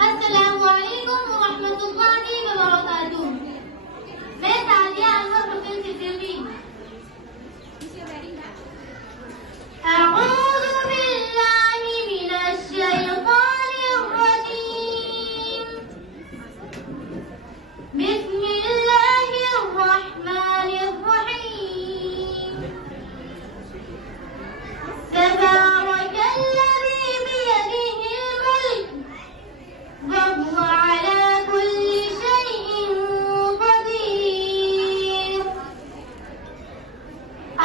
अस्सलामु अलैकुम व रहमतुल्लाहि व बरकातुहू। मैं तालिया अनवर हुसैन सिद्दीकी। अऊज़ु बिल्लाहि मिनश शैतानिर रजीम। बिस्मिल्लाहिर रहमानिर रहीम। तबारकल्लज़ी बियदिहिल मुल्क वहुव अला कुल्लि शैइन क़दीर।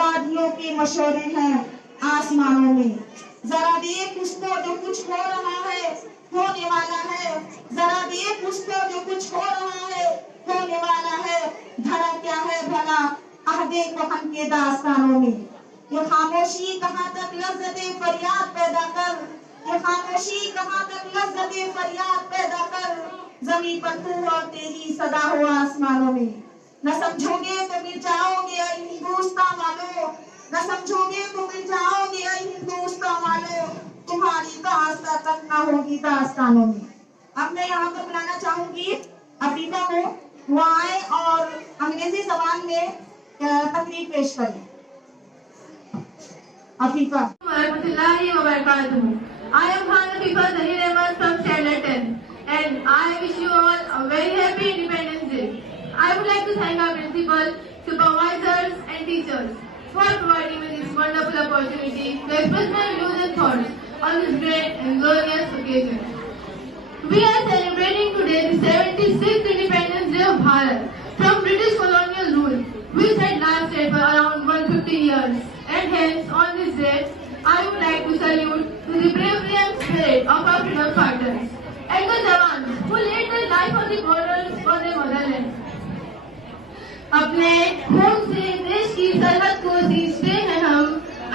वादियों के मशवरे हैं आसमानों में। जरा देख उसको जो कुछ हो रहा है, होने वाला है। जरा देख उसको जो कुछ हो रहा है, होने वाला है। धरा क्या है भला अहदे कफन के दास्तानों में। ये खामोशी कहाँ तक लज्जते फरियाद पैदा कर, ये खामोशी कहाँ तक लज्जते फरियाद पैदा कर। जमीन पर तू और तेरी सदा हो आसमानों में। न समझोगे तो मिल जाओगे ऐ हिंदुस्तान वालों, न समझोगे तो मिल जाओगे ऐ हिंदुस्तान वालों। तुम्हारी दास्तां तक न होगी दास्तानों में। अब मैं यहाँ पर बुलाना चाहूंगी अफीफा को, वो आए और अंग्रेजी जबान में तकरीर पेश करें। Afifa. Warahmatullahi wabarakatuh. I am Hanafifa Zahir Ahmad from Standard 10 and I wish you all a very happy Independence Day. I would like to thank our principal, supervisors and teachers for providing me this wonderful opportunity to express my views and thoughts on this great and glorious occasion. We are celebrating today the 76th Independence Day of Bharat from British colonial rule, which had lasted for around 150 years. And hence, on this day, I would like to salute to the bravery and spirit of our freedom fighters and the jawans who laid their life on the borders for their motherland. अपने खून से देश की सरहद को सींचते हैं हम,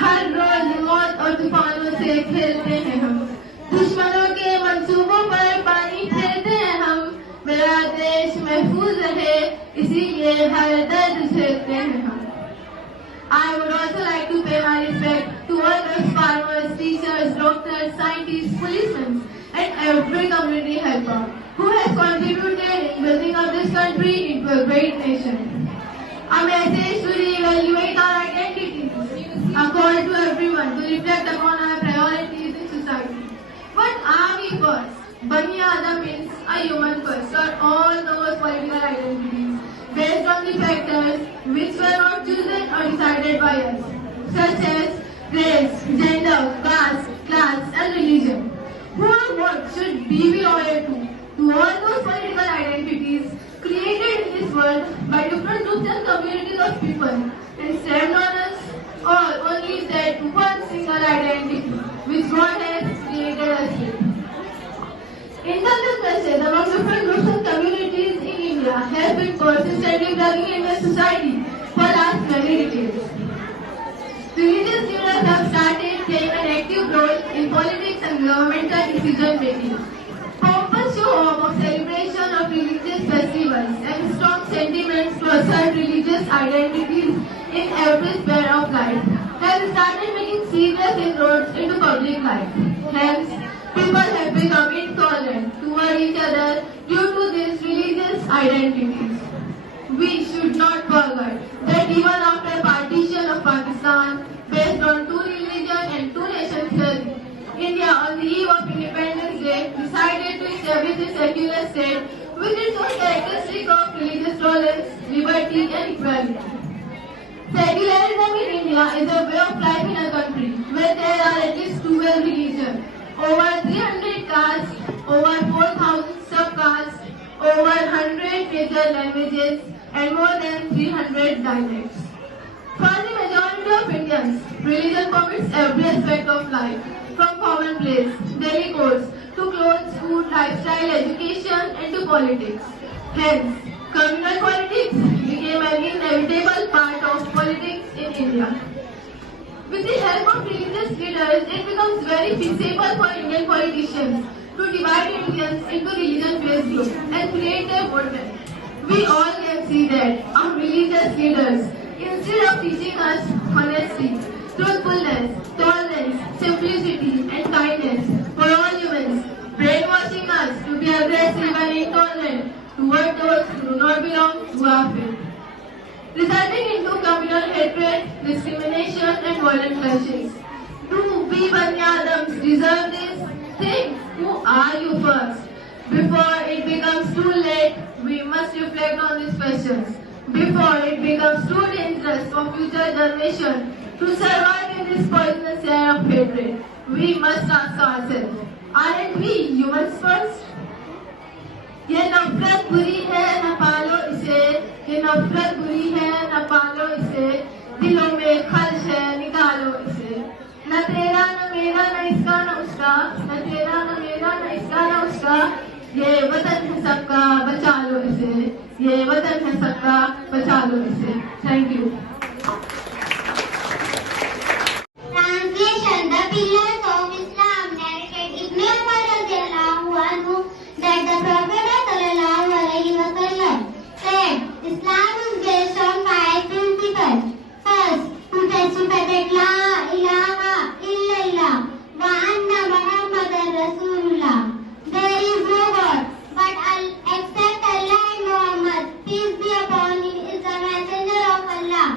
हर रोज मौत और तूफानों से खेलते हैं हम, दुश्मनों के मंसूबों पर पानी फेरते हैं हम। मेरा देश महफूज रहे इसीलिए हर दर्द झेलते हैं हम। I would also like to pay my respect to all those farmers, teachers, doctors, scientists, policemen and every community helper who has contributed in building up this country into a great nation. A message to reevaluate our identities, a call to everyone to reflect upon our priorities in society. What are we first? Bani Adam means a human first, or all those political identities based on the factors which were not chosen or decided by us, such as race, gender, caste, class and religion. Who or what should we be loyal to? To all those political identities created in this world by different groups and communities of people and stamped on us, or only that one single identity which God has created us with. Interconnections among different groups and communities in India have been persistently plugging in the society for last many decades. Religious leaders have started playing an active role in politics and governmental decision making. Pompous show of celebration of religious festivals and strong sentiments to assert religion religious identities in every sphere of life, has started making serious inroads into public life. Hence, people have become intolerant toward each other due to these religious identities. We should not forget that even after partition of Pakistan, based on two religion and two nation theory, India on the eve of Independence Day decided to establish a secular state with its own characteristic of religious tolerance, liberty and equality. Secularism in India is a way of life in a country where there are at least 12 religions, over 300 castes, over 4,000 subcastes, over 100 major languages, and more than 300 dialects. For the majority of Indians, religion permits every aspect of life, from commonplace, daily codes, to clothes, food, lifestyle, education, and to politics. Hence, communal politics became an inevitable part of politics in India. With the help of religious leaders, it becomes very feasible for Indian politicians to divide Indians into religion-based groups and create their vote bank. We all can see that our religious leaders, instead of teaching us honesty, truthfulness, tolerance, simplicity, and kindness for all humans, brainwashing us to be aggressive and intolerant toward those who do not belong to our faith, resulting into communal hatred, discrimination, and violent clashes. Do we Bani Adams deserve this? Think, who are you first? Before it becomes too late, we must reflect on these questions. Before it becomes too dangerous for future generations to survive in this poisonous air of hatred, we must ask ourselves, aren't we humans first? ये नफरत बुरी है न पालो इसे, ये नफरत बुरी है न पालो इसे, दिलों में खर्च है निकालो इसे, न तेरा न मेरा न इसका न उसका, न तेरा न मेरा न इसका न उसका, ये वतन है सबका बचा लो इसे, ये वतन है सबका बचा लो इसे. Thank you. Translation: The pillars of Islam narrated Ibn Umar radiallahu anhu that the Prophet sallallahu alaihi wasallam said, Islam is based on 5 principles. First, to testify that La ilaha illallah wa anna Muhammadan Rasulullah. There is no God but except Allah, and Muhammad, peace be upon him, is the messenger of Allah.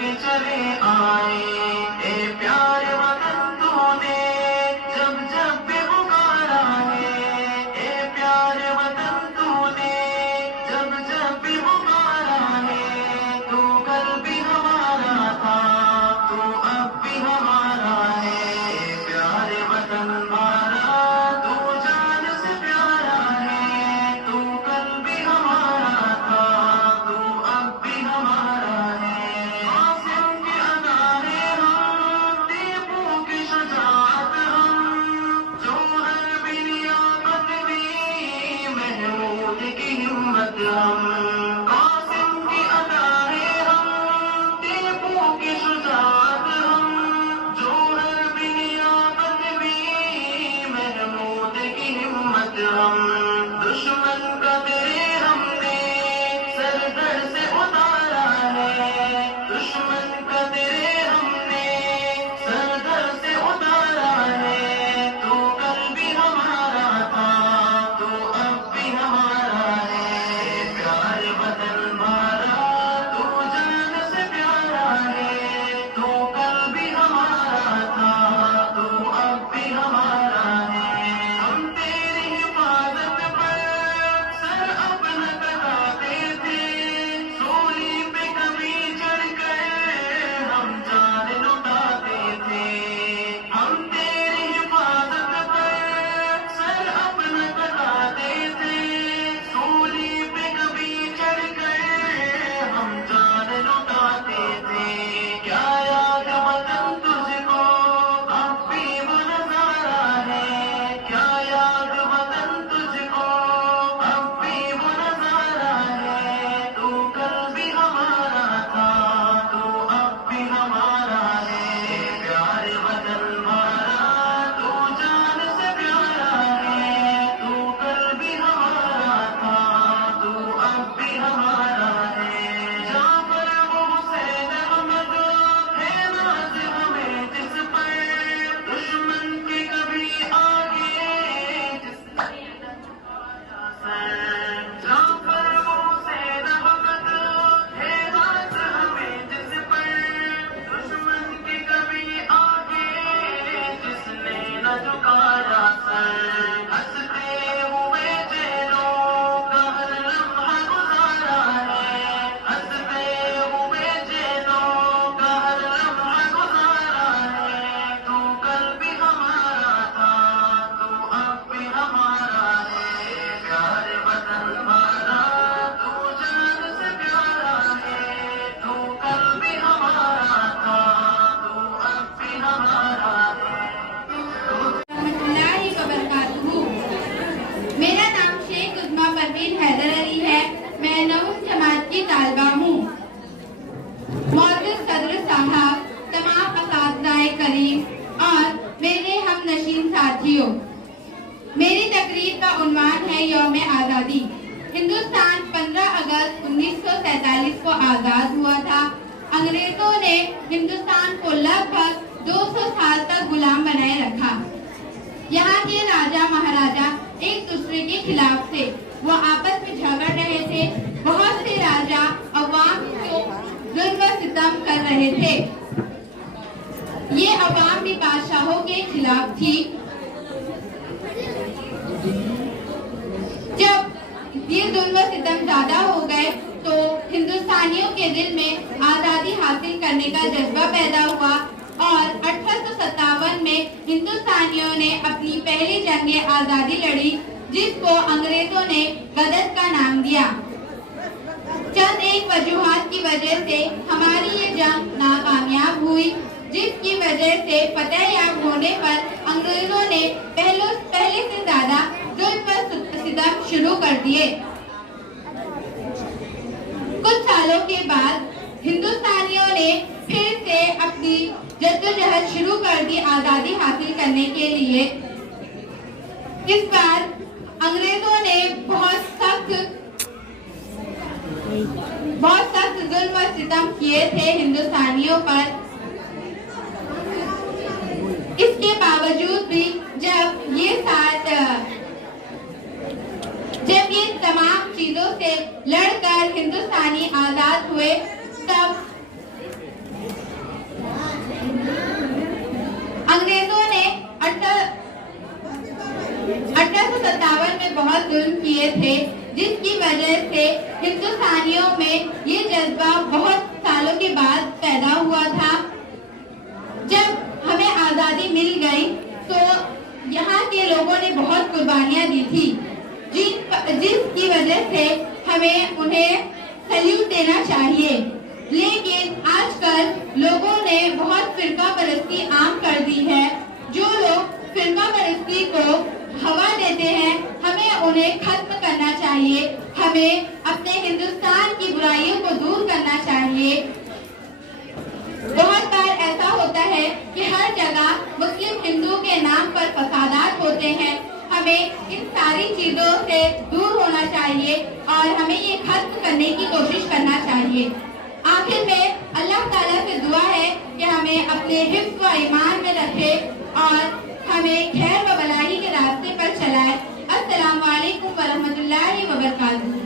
के चले आए। ए प्यारे वतन तूने जब जब भी पुकारा है, ए प्यारे वतन तूने जब जब भी पुकारा है। तू कल भी हमारा था, तू अब भी हमारा है। ए प्यारे वतन हमारा, तू जान से प्यारा है। तू कल भी हमारा था, तू अब भी हमारा है। आसिम की अदारे हम, टीपू की शुजाअत हम, जौहर भी नियामत भी, महमूद की हिम्मत हम। कासिम की अदारे हम, टीपू की शुजाअत हम, जौहर भी नियामत भी, महमूद की हिम्मत हम। दुश्मन का तेरे हमने सर धड़ से उतारा है। दुश्मन का तेरे हमने सर धड़ से उतारा है। तू कल भी हमारा था, तू अब भी हमारा है। प्यारे वतन हमारा, तू जान से प्यारा है। तू कल भी हमारा था, तू अब भी हमारा है। हम तेरी हिफाजत पर सर अपना कटाते थे, सूली पे कभी चढ़कर हम जान लुटाते थे। हम तेरी हिफाजत पर सर अपना कटाते थे, सूली पे कभी चढ़कर हम जान लुटाते थे। क्या याद वतन तुझको अब भी वो नजारा है? क्या याद वतन तुझको अब भी वो नजारा है? तू कल भी हमारा था, तू अब भी हमारा है। प्यारे वतन हमारा, तू जान से प्यारा है। तू कल भी हमारा था, तू अब भी हमारा है। जाफर वो हुसैन अहमद है नाज हमें जिस पर, दुश्मन के कभी आगे जाफर वो हुसैन अहमद है नाज हमें जिस पर, दुश्मन के कभी आगे जिसने न झुकाया सर। हंसते हुए जेलों का हर लम्हा गुजारा है। हंसते हुए जेलों का हर लम्हा गुजारा है। तू कल भी हमारा था, तू अब भी हमारा है। प्यारे वतन हमारा, तू जान से प्यारा है। तू कल भी हमारा था, तू अब भी हमारा है। रहमतुल्लाहि व बरकातुहू। मेरा नाम शेख उस्मा परवीन हैदर अली है। मैं 9वीं जमात की तालिबा हूँ। मौजूद सदर साहब, तमाम असातिज़ाए करीम और मेरे हम नशीन साथियों, मेरी तकरीर का उन्वान है यौम आज़ादी। हिंदुस्तान 15 अगस्त 1947 को आज़ाद हुआ था। अंग्रेजों ने हिंदुस्तान को लगभग 200 साल तक गुलाम बनाए रखा। यहाँ के राजा महाराजा एक दूसरे के खिलाफ थे, वो आपस में झगड़ रहे थे। बहुत से राजा अवाम को जुल्म व सितम कर रहे थे। ये अवाम भी बादशाहों के खिलाफ थी। जब ये जुल्म व सितम ज्यादा हो गए तो हिंदुस्तानियों के दिल में आजादी हासिल करने का जज्बा पैदा हुआ और 1857 में हिंदुस्तानियों ने अपनी पहली जंग आजादी लड़ी, जिसको अंग्रेजों ने गदर का नाम दिया। चंद एक वजूहात की वजह से हमारी ये जंग नाकामयाब हुई, जिसकी वजह से फतह याब होने पर अंग्रेजों ने पहले से ज्यादा जुल्म व सितम शुरू कर दिए। कुछ सालों के बाद हिंदुस्तानियों ने फिर से अपनी जद्दोजहद शुरू कर दी आजादी हासिल करने के लिए। इस बार अंग्रेजों ने बहुत सख्त जुल्म व सितम किए थे हिंदुस्तानियों पर। इसके बावजूद भी जब ये तमाम चीजों से लड़कर हिंदुस्तानी आजाद हुए, तब जुल्म किए थे, जिसकी वजह से हिंदुस्तानियों में ये जज्बा बहुत सालों के बाद पैदा हुआ था। जब हमें आज़ादी मिल गई तो यहाँ के लोगों ने बहुत कुर्बानियाँ दी थी, जिसकी वजह से हमें उन्हें सल्यूट देना चाहिए। लेकिन आजकल लोगों ने बहुत फिरका परस्ती आम कर दी है। जो लोग फिरका परस्ती को हवा देते हैं, हमें उन्हें खत्म करना चाहिए। हमें अपने हिंदुस्तान की बुराइयों को दूर करना चाहिए। बहुत बार ऐसा होता है कि हर जगह मुस्लिम हिंदू के नाम पर फसादात होते हैं। हमें इन सारी चीजों से दूर होना चाहिए और हमें ये खत्म करने की कोशिश करना चाहिए। आखिर में अल्लाह ताला से दुआ है कि हमें अपने हिफ्ज़ व ईमान में रखे और हमें खैर व भलाई के रास्ते पर चलाए। अस्सलामु अलैकुम व रहमतुल्लाहि व बरकातुहू।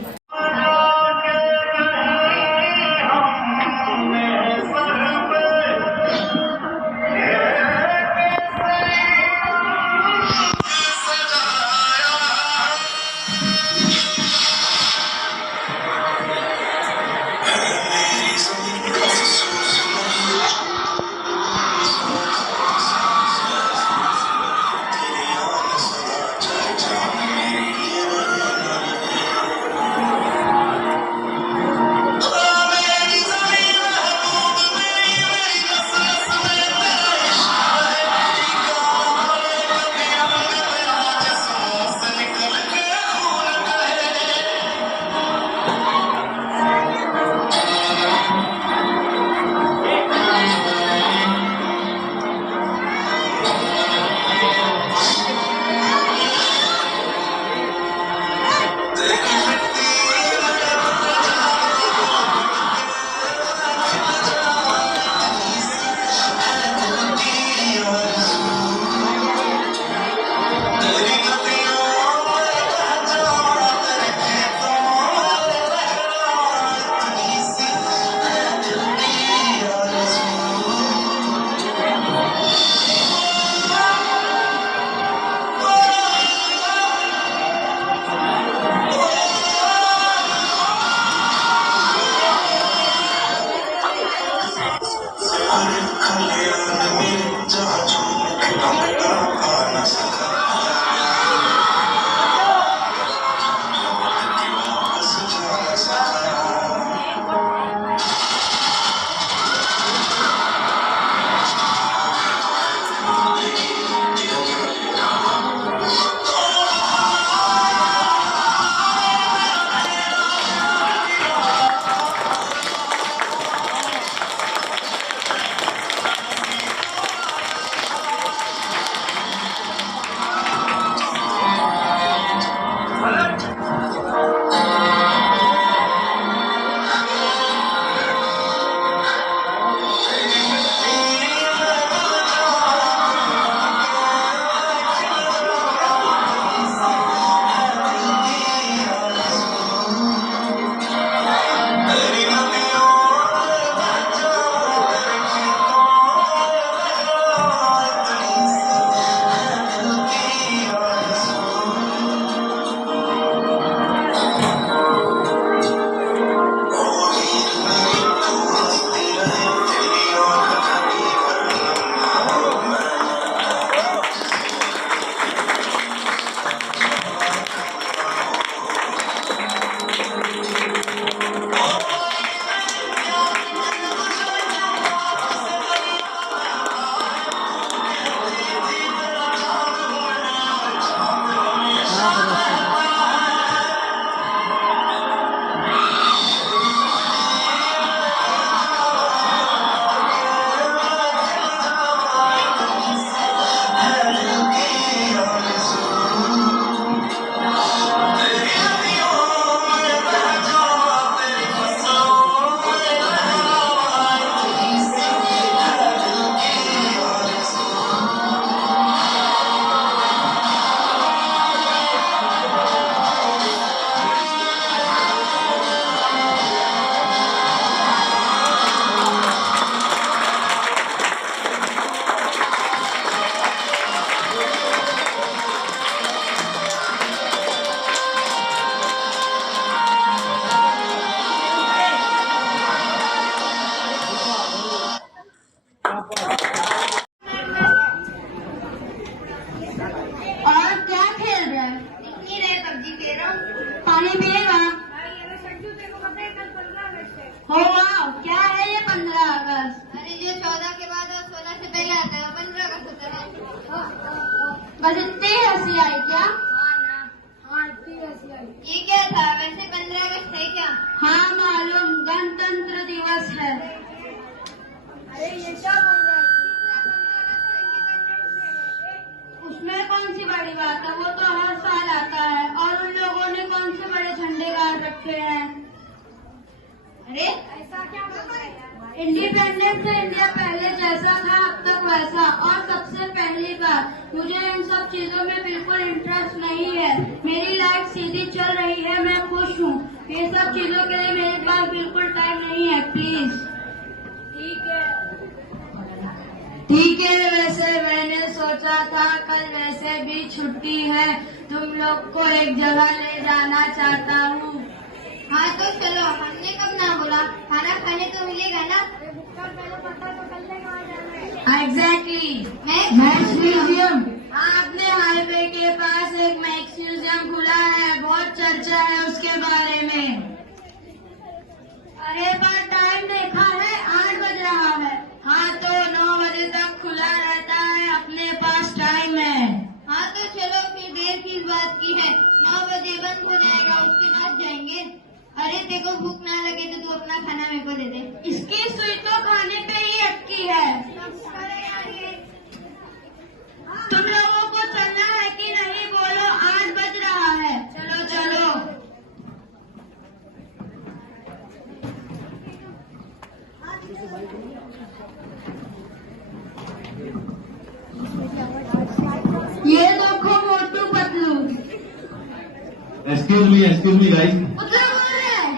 बस इतनी हंसी आई क्या? ये क्या था? वैसे 15 अगस्त है क्या? हाँ मालूम, गणतंत्र दिवस है। उसमें कौन सी बड़ी बात है, वो तो हर साल आता है। और उन लोगों ने कौन से बड़े झंडे गाड़ रखे हैं? अरे ऐसा क्या होता है? इंडिपेंडेंस से इंडिया पहले जैसा था अब तक वैसा। और सबसे पहली बात, मुझे इन सब चीजों में बिल्कुल इंटरेस्ट नहीं है। मेरी लाइफ सीधी चल रही है, मैं खुश हूँ। ये सब चीजों के लिए मेरे पास बिल्कुल टाइम नहीं है, प्लीज। ठीक है, वैसे मैंने सोचा था कल वैसे भी छुट्टी है, तुम लोग को एक जगह ले जाना चाहता हूँ। हाँ तो चलो, हमने कब ना बोला। खाना खाने तो मिलेगा ना? एग्जैक्टली। Max museum. हाँ, अपने हाईवे के पास एक मैक्स म्यूजियम खुला है, बहुत चर्चा है उसके बारे में। अरे पर टाइम देखा है, 8 बज रहा है। हाँ तो 9 बजे तक खुला रहता है, अपने पास टाइम है। हाँ तो चलो, फिर देर किस बात की है? 9 बजे बंद हो जाएगा, उसके बाद जाएंगे। अरे देखो, भूख ना लगे तो तू अपना खाना मेरे को दे दे। इसकी सुई तो खाने पे ही अटकी है। तुम लोगों को चलना है कि नहीं बोलो, 8 बज रहा है। चलो चलो। ये देखो Motu Patlu. Excuse me guys. पुतला बोल रहे हैं।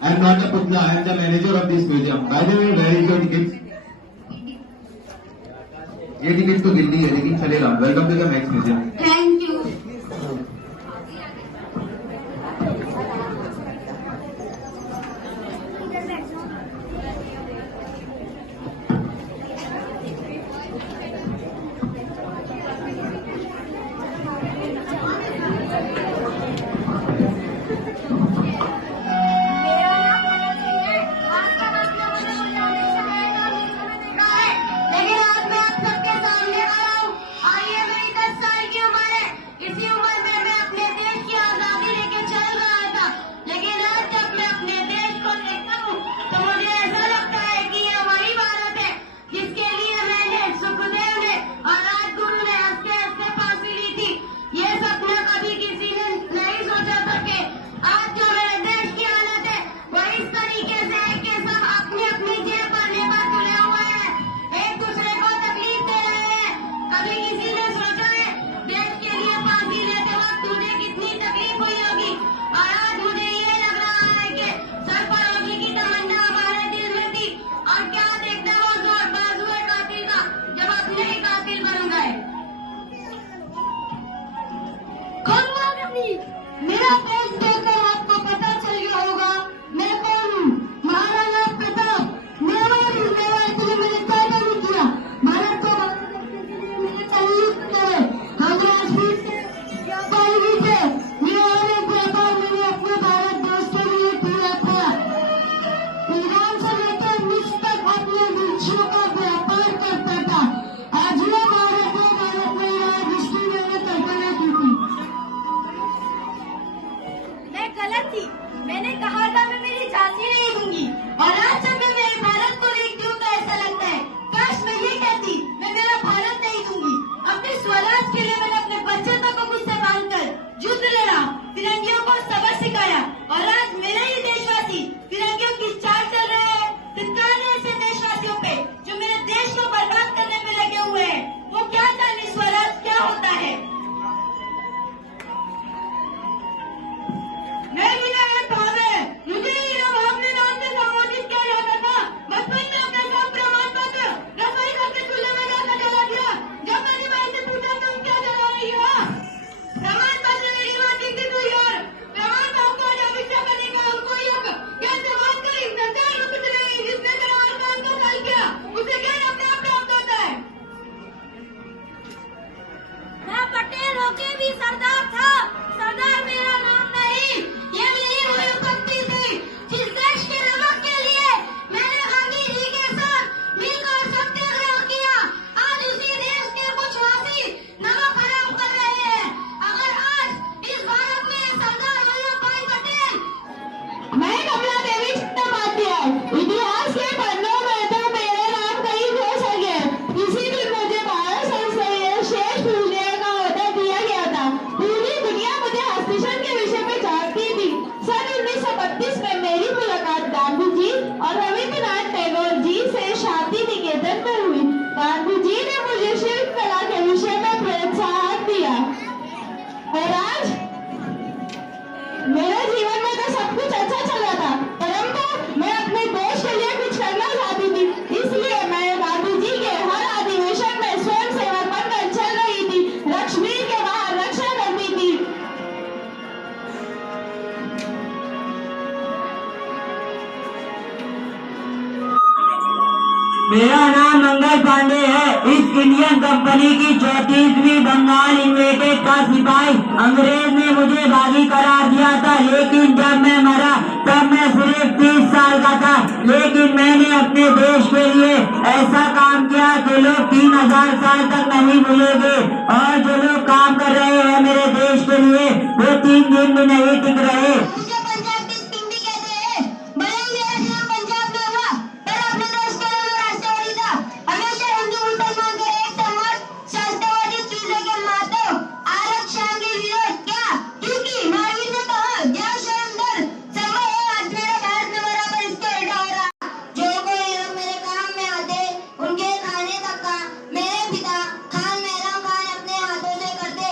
I am not a putla, I am the manager of this museum. By the way, where is your ticket? ये टिकट तो दिल्ली है लेकिन चलेगा। Welcome to the Max museum. Thank you. लेकिन आज मैं आप सबके सामने आया हूँ। आइए, मेरी 10 साल की उम्र नाम मंगल पांडे है। इस इंडियन कंपनी की 34वीं बंगाल इन्वेटेड का सिपाही। अंग्रेज ने मुझे बागी करार दिया था, लेकिन जब मैं मरा तब मैं सिर्फ 30 साल का था। लेकिन मैंने अपने देश के लिए ऐसा काम किया जो लोग 3000 साल तक नहीं भूलेंगे। और जो लोग काम कर रहे हैं मेरे देश के लिए, वो 3 दिन भी नहीं टिक रहे। मुझे पंजाब की पिंडी कहते हैं। भले ही मेरा जन्म पंजाब में हुआ, पर अपने देश के लिए मैं राष्ट्रवादी था। हमेशा हिंदू मुसलमान के एक सम्मत शास्त्रवादी चीजों के मातों आरक्षण के विरोध क्या, क्योंकि महावीर ने कहा जहाँ शर्म डर संभव है, आज मेरे भारत में बराबर इसके उल्टा हो रहा। जो कोई लोग मेरे काम में आते उनके खाने तक का मेरे पिता खान महराम खान अपने हाथों से करते।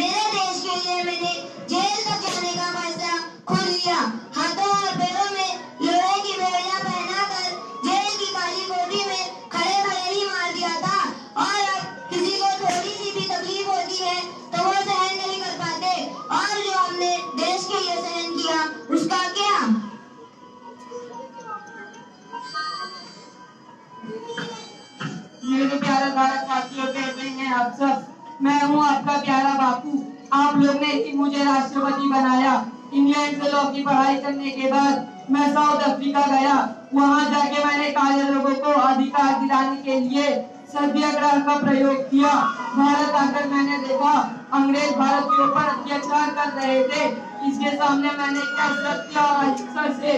मेरे देश के लिए मैंने जेल तक जाने का फैसला खुद लिया। हाथों और पैरों में लोहे की बेड़ियां पहनाकर जेल की काली कोठी में खड़े खड़े ही मार दिया था। और अब किसी को थोड़ी सी भी तकलीफ होती है तो वो सहन नहीं कर पाते। और जो हमने देश के लिए सहन किया उसका क्या। मेरे प्यारे भारतवासियों, कैसे हैं आप सब। मैं हूं आपका प्यारा बापू। आप लोग ने ही मुझे राष्ट्रपति बनाया। इंग्लैंड से लॉ की पढ़ाई करने के बाद मैं साउथ अफ्रीका गया। वहां जाके मैंने काले लोगों को अधिकार दिलाने के लिए सत्याग्रह का प्रयोग किया। भारत आकर मैंने देखा अंग्रेज भारत के ऊपर अत्याचार कर रहे थे। इसके सामने मैंने क्या सत्य और अहिंसा से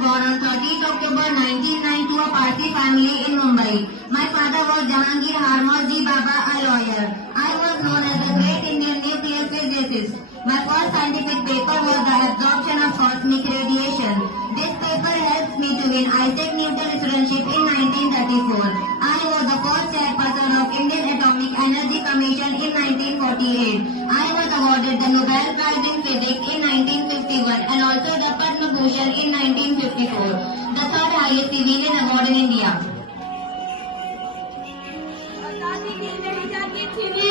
born on 30th October 1909 to a Parsi family in Mumbai. My father was Jahangir Harmozji Baba, a lawyer. I was known as the great Indian nuclear physicist. My first scientific paper was the absorption of cosmic radiation. This paper helped me to win Isaac Newton Lectureship in 1934. I was the first chairperson of Indian Atomic Energy Commission in 1948. I was awarded the Nobel Prize in Physics in 1951 and also the Padma Bhushan in 1954, the third highest civilian award in India.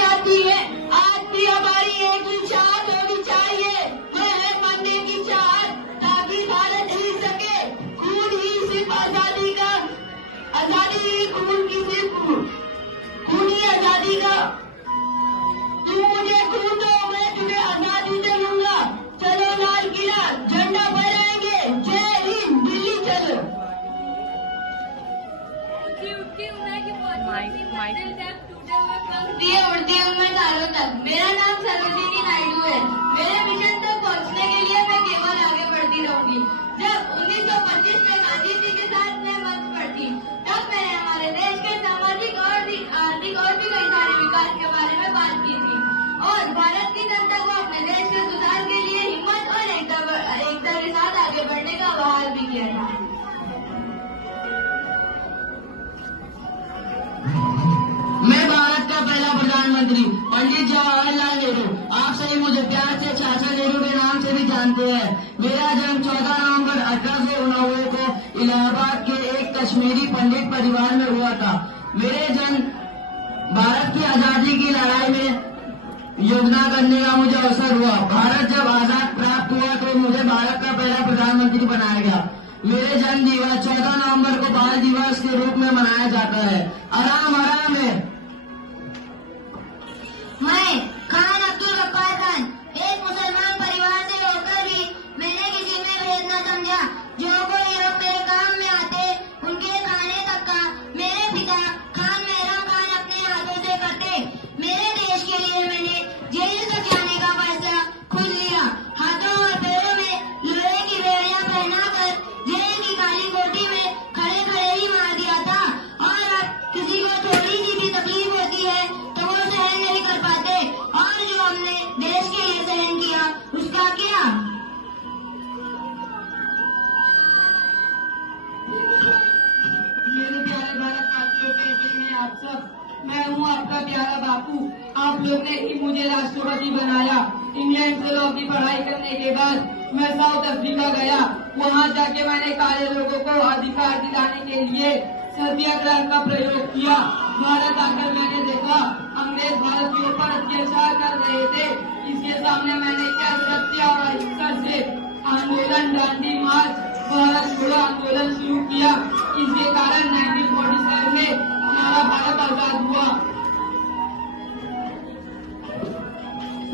आती है, आज भी हमारी एक चाहत होनी चाहिए, वह है मरने की चाहत, ताकि भारत जी सके। खून ही सिर्फ आजादी का, आजादी ही खून की सिर्फ खून ही आजादी का। तुम मुझे खून दो, मैं तुम्हें आजादी दे दूंगा। चलो लाल किला, झंडा फहराएंगे, जय हिंद, दिल्ली चलो। उड़ती हूँ मैं तारों तक। मेरा नाम सरोजिनी नायडू है। मेरे मिशन तक पहुँचने के लिए मैं केवल आगे बढ़ती रहूंगी। जब 1925 में गांधी जी के साथ मैं मंच पर थी, तब मैंने हमारे देश के सामाजिक और आर्थिक और भी कई सारे विकास के बारे में बात की थी और भारत की जनता को अपने देश के सुधार के लिए हिम्मत और एकता के साथ आगे बढ़ने का आह्वान प्रधानमंत्री पंडित जवाहरलाल नेहरू, आप सभी मुझे प्यार से चाचा नेहरू के नाम से भी जानते हैं। मेरा जन्म 14 नवंबर 1889 को इलाहाबाद के एक कश्मीरी पंडित परिवार में हुआ था। मेरे जन्म भारत की आजादी की लड़ाई में योगदान करने का मुझे अवसर हुआ। भारत जब आजाद प्राप्त हुआ तो मुझे भारत का पहला प्रधानमंत्री बनाया गया। मेरे जन्म दिवस 14 नवंबर को बाल दिवस के रूप में मनाया जाता है। आराम आराम है। मैं खान अब्दुल गफ्फार खान एक मुसलमान परिवार से होकर भी मैंने किसी में भेद न समझा। जो कोई लोग मेरे काम में आते उनके खाने तक का मेरे पिता खान मेहराम खान अपने हाथों से करते। मेरे देश के लिए मैंने जेल तक जाने का फैसला खुद लिया। हाथों और पैरों में लोहे की बेड़ियां पहनाकर जेल की काली कोठी में खड़े खड़े ही मार दिया था। और अब किसी को थोड़ी सी भी तकलीफ होती है तो वो सहन नहीं कर पाते। और जो हमने देश के लिए सहन किया उसका क्या? मेरे प्यारे भारतवासियों, कैसे हैं आप सब? मैं हूँ आपका प्यारा बापू। आप लोग ने ही मुझे राष्ट्रपति बनाया। इंग्लैंड से लॉ की पढ़ाई करने के बाद मैं साउथ अफ्रीका गया। वहाँ जाके मैंने काले लोगों को अधिकार दिलाने के लिए सत्याग्रह का प्रयोग किया। भारत आकर मैंने देखा अंग्रेज भारत के ऊपर अत्याचार कर रहे थे। इसके सामने मैंने क्या सत्य और अहिंसा से आंदोलन, दांडी मार्च, भारत छोड़ो आंदोलन शुरू किया। इसके कारण 1947 में हमारा भारत आजाद हुआ।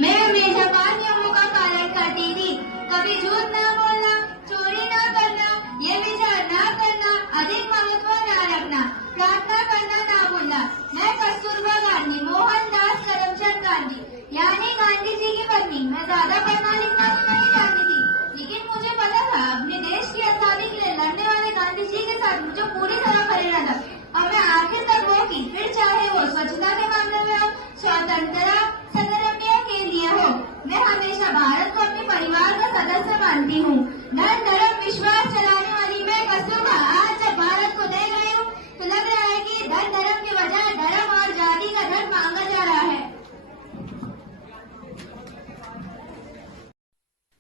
मैं हमेशा 5 नियमों का पालन करती थी। कभी झूठ न बोलना, चोरी न करना, ये विचार न करना, अधिक महत्व न रखना, प्रार्थना करना न भूलना। मैं कस्तूरबा गांधी, मोहनदास करमचंद गांधी यानी गांधी जी की पत्नी। मैं ज्यादा पढ़ना लिखना तो नहीं जानती थी, लेकिन मुझे पता था अपने देश की आजादी के लिए लड़ने वाले गांधी जी के साथ मुझे पूरी तरह खड़े रहना था। और मैं आखिर तक वो की, फिर चाहे वो स्वच्छता के मामले में हो, स्वतंत्रता संग्रामियों के लिए हो। मैं हमेशा भारत को अपने परिवार का सदस्य मानती हूँ। धर्म धर्म विश्वास चलाने वाली मैं कस्तूरबा आज जब भारत को देख रही हूँ तो लग रहा है कि धर्म धर्म के बजाय धर्म और जाति का धर्म मांगा जा रहा है।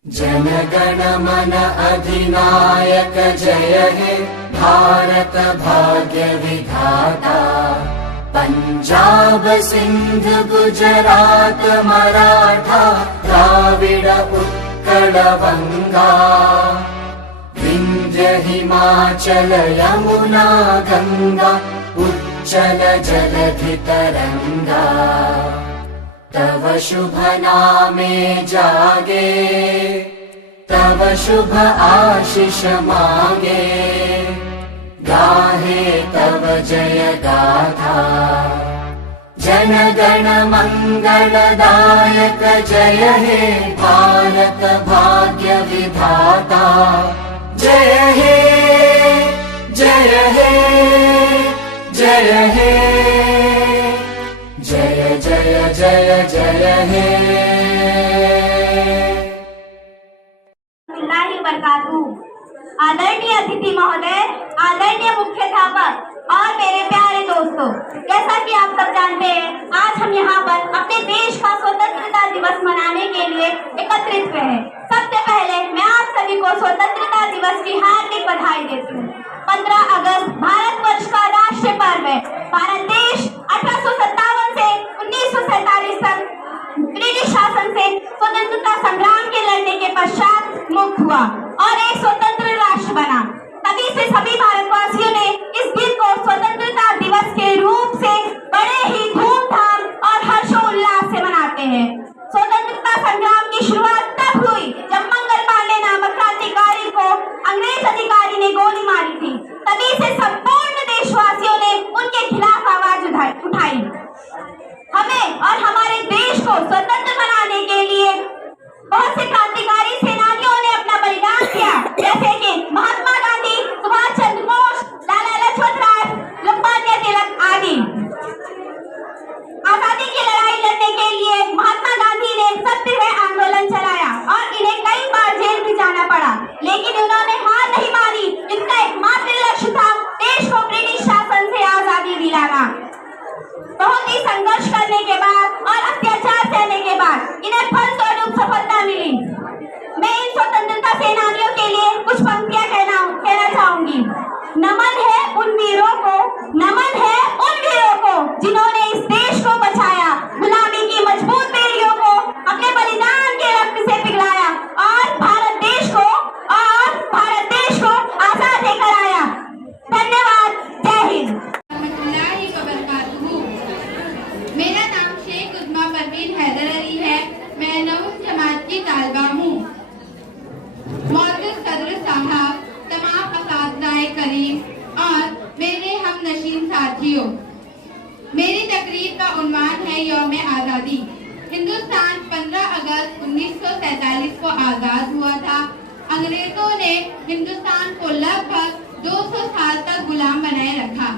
जन गण मन अधिनायक जय हे भारत भाग्य विधाता। पंजाब सिंध गुजरात मराठा द्राविड़ उत्कल बंगा। विंध्य हिमाचल यमुना गंगा उच्चल जलधि तरंगा। तव शुभ नामे जागे, तव शुभ आशीष मांगे। गाहे तव जय गाथा, जन गण मंगलदायक जय हे भारत भाग्य विधाता। जय हे जय हे जय हे जय जय जय जय हे। आदरणीय अतिथि महोदय, आदरणीय मुख्याध्यापक और मेरे प्यारे दोस्तों, जैसा कि आप सब जानते हैं आज हम यहाँ पर अपने देश का स्वतंत्रता दिवस मनाने के लिए एकत्रित हुए हैं। सबसे पहले मैं आप सभी को स्वतंत्रता दिवस की हार्दिक बधाई देती हूँ। 15 अगस्त भारतवर्ष का राष्ट्रीय पर्व है। भारत देश 1857 से 1947 तक ब्रिटिश शासन से स्वतंत्रता संग्राम के लड़ने के पश्चात मुक्त हुआ और एक स्वतंत्र राष्ट्र बना। तभी से सभी भारतवासियों ने इस दिन को स्वतंत्रता दिवस के रूप से बड़े ही धूमधाम और हर्षोल्लास से मनाते हैं। स्वतंत्रता संग्राम की शुरुआत तब हुई जब मंगल पांडे नामक क्रांतिकारी को अंग्रेज अधिकारी ने गोली मारी थी। तभी से संपूर्ण देशवासियों ने उनके खिलाफ आवाज हिंदुस्तान को लगभग 200 साल तक गुलाम बनाए रखा।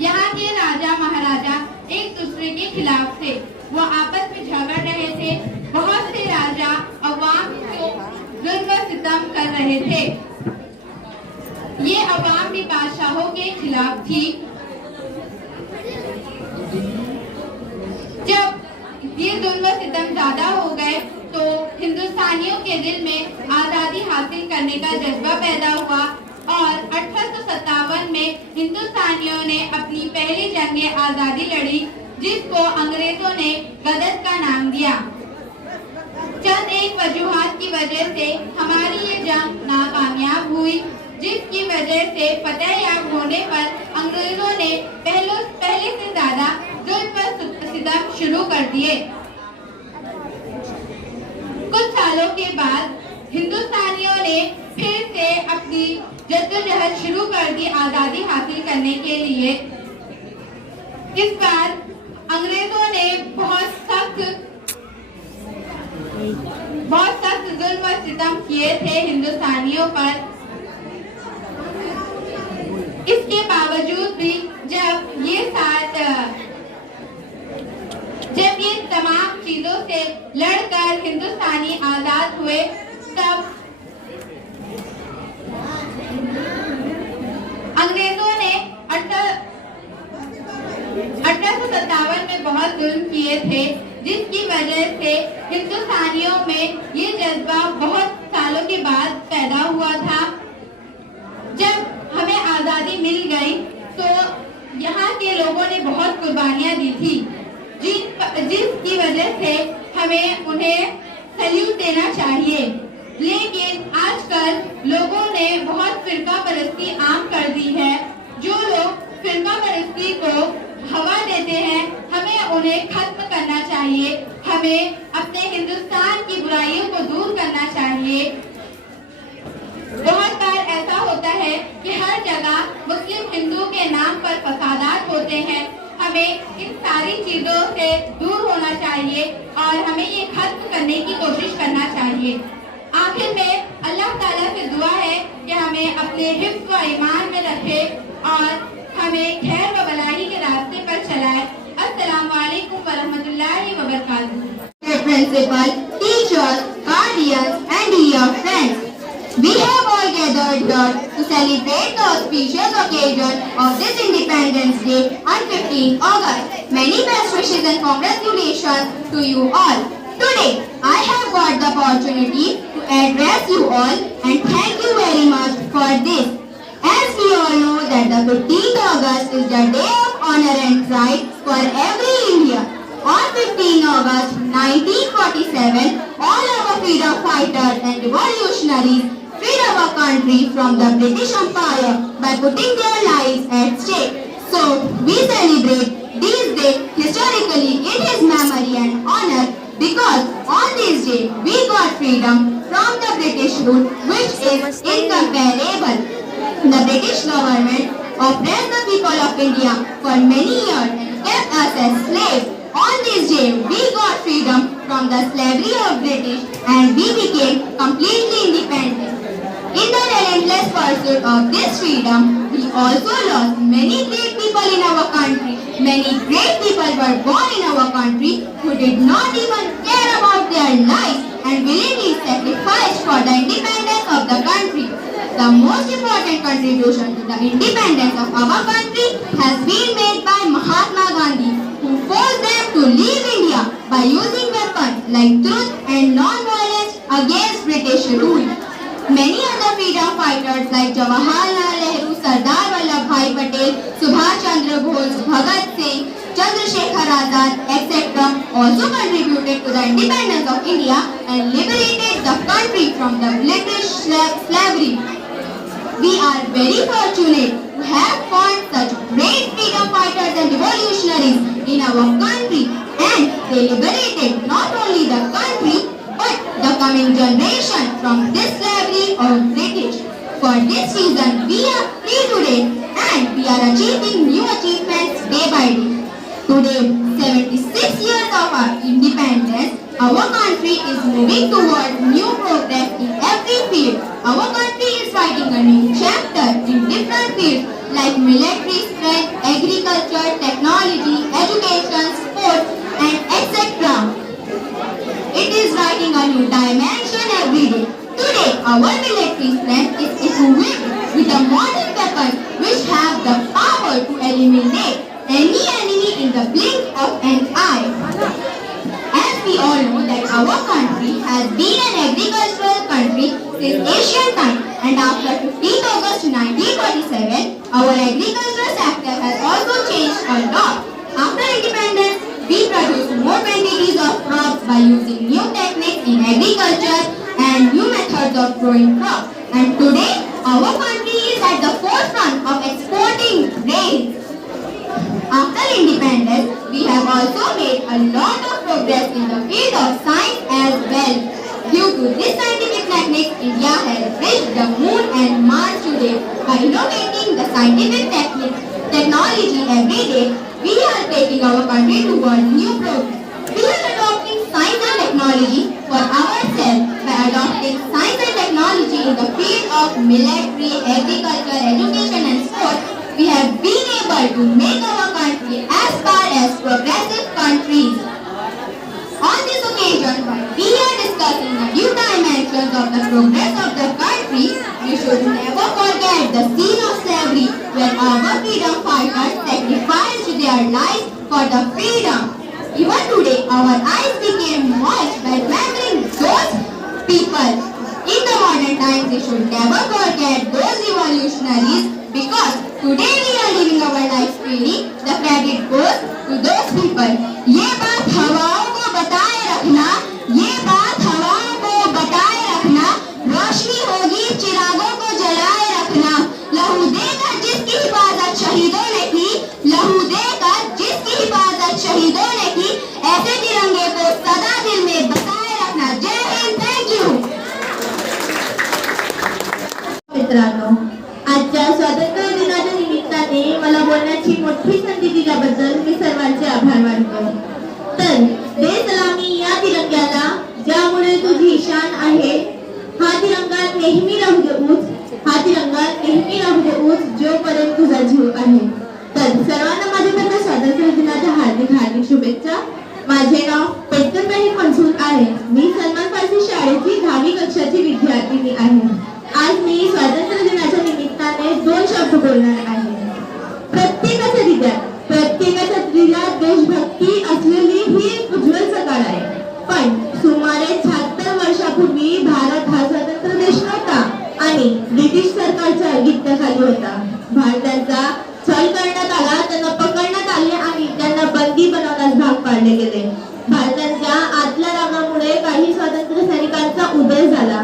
यहाँ के राजा महाराजा एक दूसरे के खिलाफ थे, वो आपस में झगड़ रहे थे। बहुत से राजा अवाम को जुल्म सितम कर रहे थे। ये अवाम भी बादशाहों के खिलाफ थी। जब ये जुल्म सितम ज्यादा हो गए तो हिंदुस्तानियों के दिल में आजादी हासिल करने का जज्बा पैदा हुआ और 1857 में हिंदुस्तानियों ने अपनी पहली जंग आजादी लड़ी, जिसको अंग्रेजों ने गदर का नाम दिया। चंद एक वजूहात की वजह से हमारी ये जंग नाकामयाब हुई, जिसकी वजह से फतेहयाब होने पर अंग्रेजों ने पहले से ज्यादा जुल्म सितम शुरू कर दिए। कुछ सालों के बाद हिंदुस्तानियों ने फिर से अपनी जद्दोजहद शुरू कर दी आजादी हासिल करने के लिए। इस बार अंग्रेजों ने बहुत सख्त जुल्म सितम किए थे हिंदुस्तानियों पर। इसके बावजूद भी जब ये तमाम चीजों से लड़कर हिंदुस्तानी आजाद हुए, तब अंग्रेजों ने 1857 में बहुत जुल्म किए थे, जिसकी वजह से हिंदुस्तानियों में ये जज्बा बहुत सालों के बाद पैदा हुआ था। जब हमें आजादी मिल गई तो यहाँ के लोगों ने बहुत कुर्बानियां दी थी, जिसकी वजह से हमें उन्हें सैल्यूट देना चाहिए। लेकिन आजकल लोगों ने बहुत फिरका परस्ती आम कर दी है। जो लोग फिरका परस्ती को हवा देते हैं, हमें उन्हें खत्म करना चाहिए। हमें अपने हिंदुस्तान की बुराइयों को दूर करना चाहिए। बहुत बार ऐसा होता है कि हर जगह मुस्लिम हिंदू के नाम पर फसादात होते हैं। हमें इन सारी चीजों से दूर होना चाहिए और हमें ये खत्म करने की कोशिश करना चाहिए। आखिर में अल्लाह ताला से दुआ है कि हमें अपने हिफ्ज़ व ईमान में रखे और हमें खैर व भलाई के रास्ते पर चलाए। अस्सलामु अलैकुम व रहमतुल्लाहि व बरकातुहू। Principal, teachers, guardians and dear friends, we have all gathered here to celebrate the auspicious occasion of this Independence Day on 15 August. Many best wishes and congratulations to you all. Today, I have got the opportunity to address you all and thank you very much for this. As we all know that the 15th August is the day of honor and pride for every Indian. On 15 August 1947, all our freedom fighters and revolutionaries freed our country from the British Empire by putting their lives at stake. So, we celebrate this day historically in his memory and honor because on this day we got freedom from the British rule, which is incomparable. The British government oppressed the people of India for many years and kept us as slaves. On this day, we got freedom from the slavery of British and we became completely independent. In the relentless pursuit of this freedom, we also lost many great people in our country. Many great people were born in our country who did not even care about their lives and willingly sacrificed for the independence of the country. The most important contribution to the independence of our country has been made by Mahatma Gandhi, who forced them to leave India by using weapons like truth and non-violence against British rule. Many other freedom fighters like Jawaharlal Nehru, Sardar Vallabhbhai Patel, Subhash Chandra Bose, Bhagat Singh, Chandrasekhar Azad, etc. also contributed to the independence of India and liberated the country from the British slavery. We are very fortunate to have found such great freedom fighters and revolutionaries in our country, and they liberated not only the country but the coming generation from this slavery of British. For this reason, we are free today and we are achieving new achievements day by day. Today, 76 years of our independence, our country is moving toward new progress in every field. Our country is writing a new chapter in different fields like military strength, agriculture, technology, education, sports, and etc. It is writing a new dimension every day. Today, our military strength is equipped with a modern weapon which have the power to eliminate any enemy in the blink of an eye. As we all know that our country has been an agricultural country since ancient time, and after 15th August 1947, our agricultural sector has also changed a lot. After independence, we produce more quantities of crops by using new techniques in agriculture and new methods of growing crops. And today, our country is at the forefront of exporting grains. After independence, we have also made a lot of progress in the field of science as well. Due to this scientific technique, India has reached the moon and Mars today. By innovating the scientific technology every day, we are taking our country towards new progress. We are adopting science and technology for ourselves. By adopting science and technology in the field of military, agriculture, education and sport, we have been able to make our country as far as progressive countries. On this occasion, while we are discussing the new dimensions of the progress of the country, we should never forget the scene of slavery where our freedom fighters sacrificed their lives for the freedom. Even today, our eyes became moist by remembering those people. In the modern times, we should never forget those revolutionaries because today we are living our lives freely. The credit goes to those people. ये बात हवाओं को बताए रखना, ये बात हवाओं को बताए रखना, रोशनी होगी चिरागों को जलाए रखना, लहू देकर जिसकी हिफाजत शहीदों ने की, लहू देकर जिसकी हिफाजत शहीदों ने की, ऐसे तिरंगे को सदा दिल में बसाए रखना. जय हिंद. Thank you. मित्रांनो, आजच्या स्वातंत्र्य दिनाच्या निमित्ताने मला बोलण्याची मोठी संधी दिल्याबद्दल मी सर्वांचे आभार मानतो. तर दे सलामी या तिरंग्याला, ज्यामुळे तुझी शान आहे. हा तिरंगा नेहमी राहू दे उंच, हा तिरंगा नेहमी राहू दे उंच, जोपर्यंत तुझा जीव आहे. तर सर्वांना माझ्याकडून स्वातंत्र्य दिनाच्या हार्दिक हार्दिक शुभेच्छा. माझे नाव पेटकरबाई मंसूर आहे. मी सलमान फारसी शाळेची 10वी कक्षाची विद्यार्थिनी आहे. आज मी स्वातंत्र्य दिनाच्या निमित्ताने 2 शब्द बोलणार आहे. प्रत्येकाच्या हृदयात देशभक्ती असलेली ही एक उज्ज्वल सकाळ आहे. पण सुमारे 76 वर्षापूर्वी भारत हा स्वतंत्र देश नव्हता आणि ब्रिटिश सरकारच्या आधिपत्याखाली होता. भारताचा छळ करण्यात आला, त्यांना पकडण्यात आले आणि त्यांना बंदी बनवण्यास भाग पाडले गेले. भारताच्या आतल्या रागामुळे काही स्वातंत्र्य सैनिकांचा उदय झाला,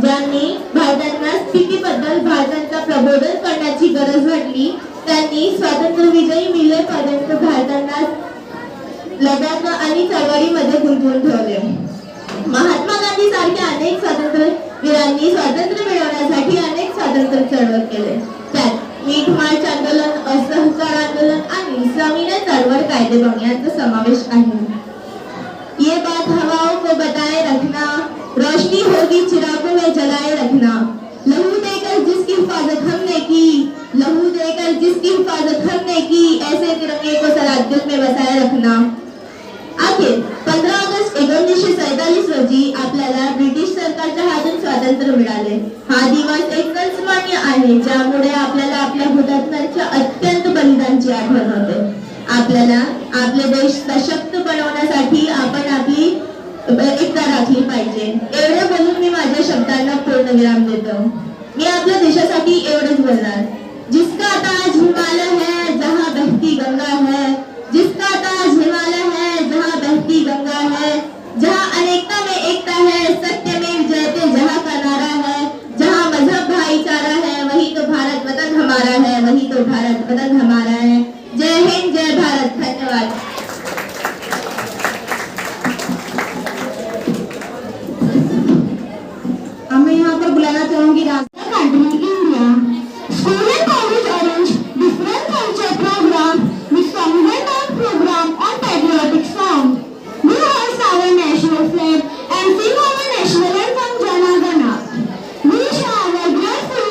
ज्यांनी भारताच्या स्थितीबद्दल भारताचा प्रबोधन करण्याची गरज वाटली. त्यांनी स्वातंत्र्य विजयी मिळेपर्यंत भारताला लढत आणि चळवळीमध्ये गुंतवून ठेवले. महात्मा गांधी सारख्या अनेक स्वातंत्र्यवीरांनी स्वातंत्र्य मिळवण्यासाठी अनेक स्वातंत्र्य चळवळ केले. त्यात मीठ मार्च आंदोलन, असहकार आंदोलन आणि सविनय चळवळ कायदे यांचा समावेश आहे. ये बात हवाओं को बताए रखना, रोशनी होगी चिरागों में जलाए रखना, लहू देकर जिसकी हिफाजत हमने की, लहू देकर जिसकी हिफाजत हमने की, ऐसे तिरंगे को सरादिल में बसाए रखना. अखेर 15 ऑगस्ट 1947 रोजी आपल्याला ब्रिटिश सरकारच्या हातून स्वातंत्र्य मिळाले. हा दिवस एक संस्मरणीय आहे, ज्यामुळे आपल्याला आपल्या हुतात्म्यांच्या अत्यंत बलिदानाची आठवण होते. आपल्याला आपले देश सशक्त बनवण्यासाठी आपण आपली एकता राखली पाहिजे. एवढे बोलून मी माझ्या शब्दांना पूर्णविराम देतो. मी आपल्या देशासाठी एवढेच बोलणार. जिसका ताज हिमालय है, जहाँ बहती गंगा है, जिसका ताज हिमालय है, जहाँ बहती गंगा है, जहाँ अनेकता में एकता है, सत्य में जयते जहाँ का नारा है, जहाँ मजहब भाईचारा है, वही तो भारत वतन हमारा है, वही तो भारत वतन हमारा है. जय हिंद, जय भारत. धन्यवाद. मैं यहाँ पर बुलाना चाहूंगी country India. School and college arrange different culture program with some program on patriotic song. We hoist our national flag and sing our national anthem Jana Gana. We show our grateful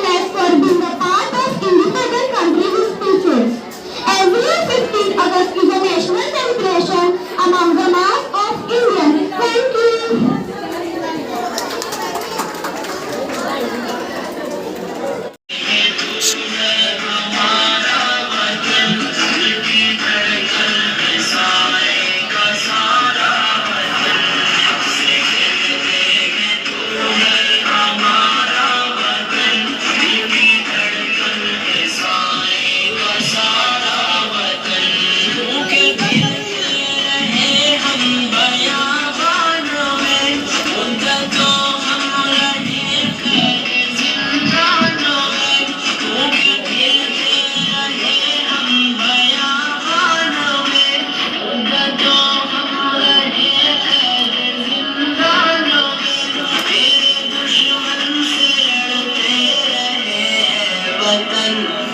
वतन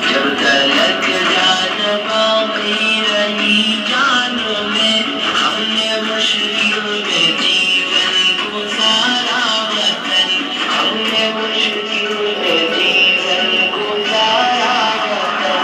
जब तलक जान बाकी रही जान में हमने मुश्किल में जीवन गुजारा वतन हमने मुश्किल में जीवन गुजारा वतन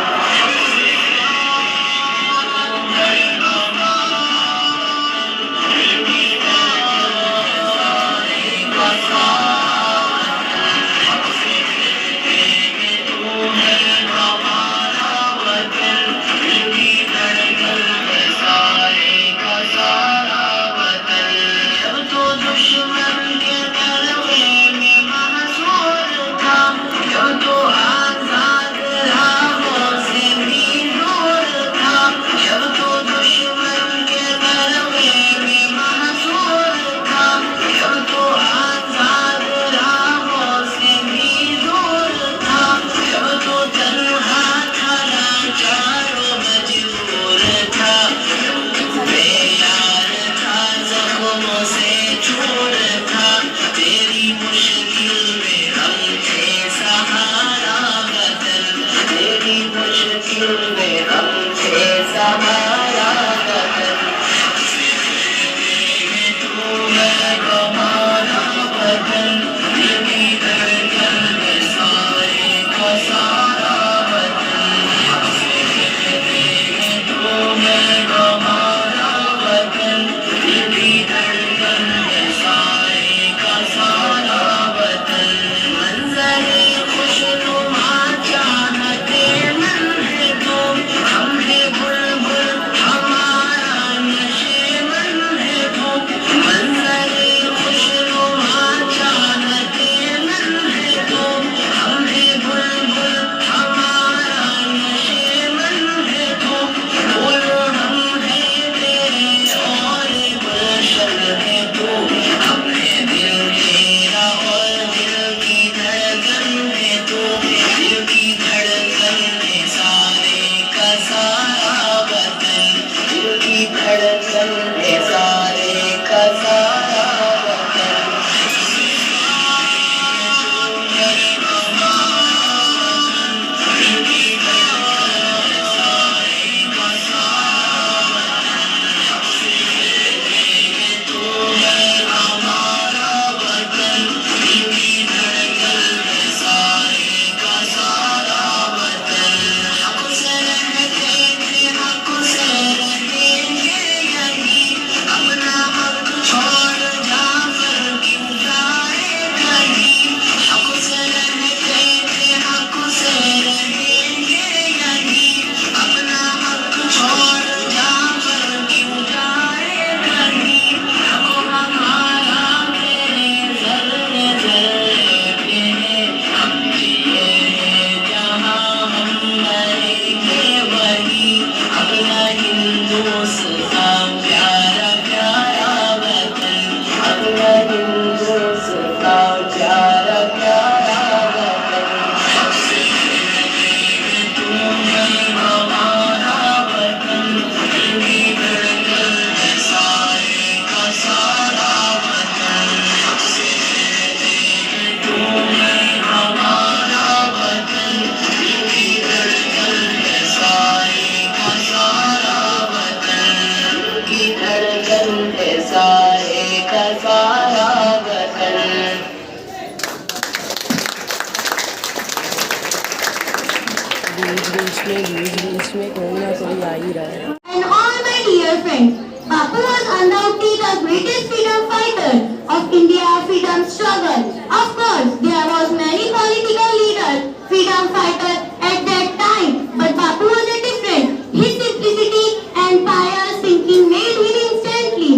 बीच में कोई ना कोई आ ही रहा है। And all my dear friends, Bapu was undoubtedly the greatest freedom fighter of India's freedom struggle. Of course, there was many political leaders, freedom fighters at that time, but Bapu was different. His simplicity and pious thinking made him instantly.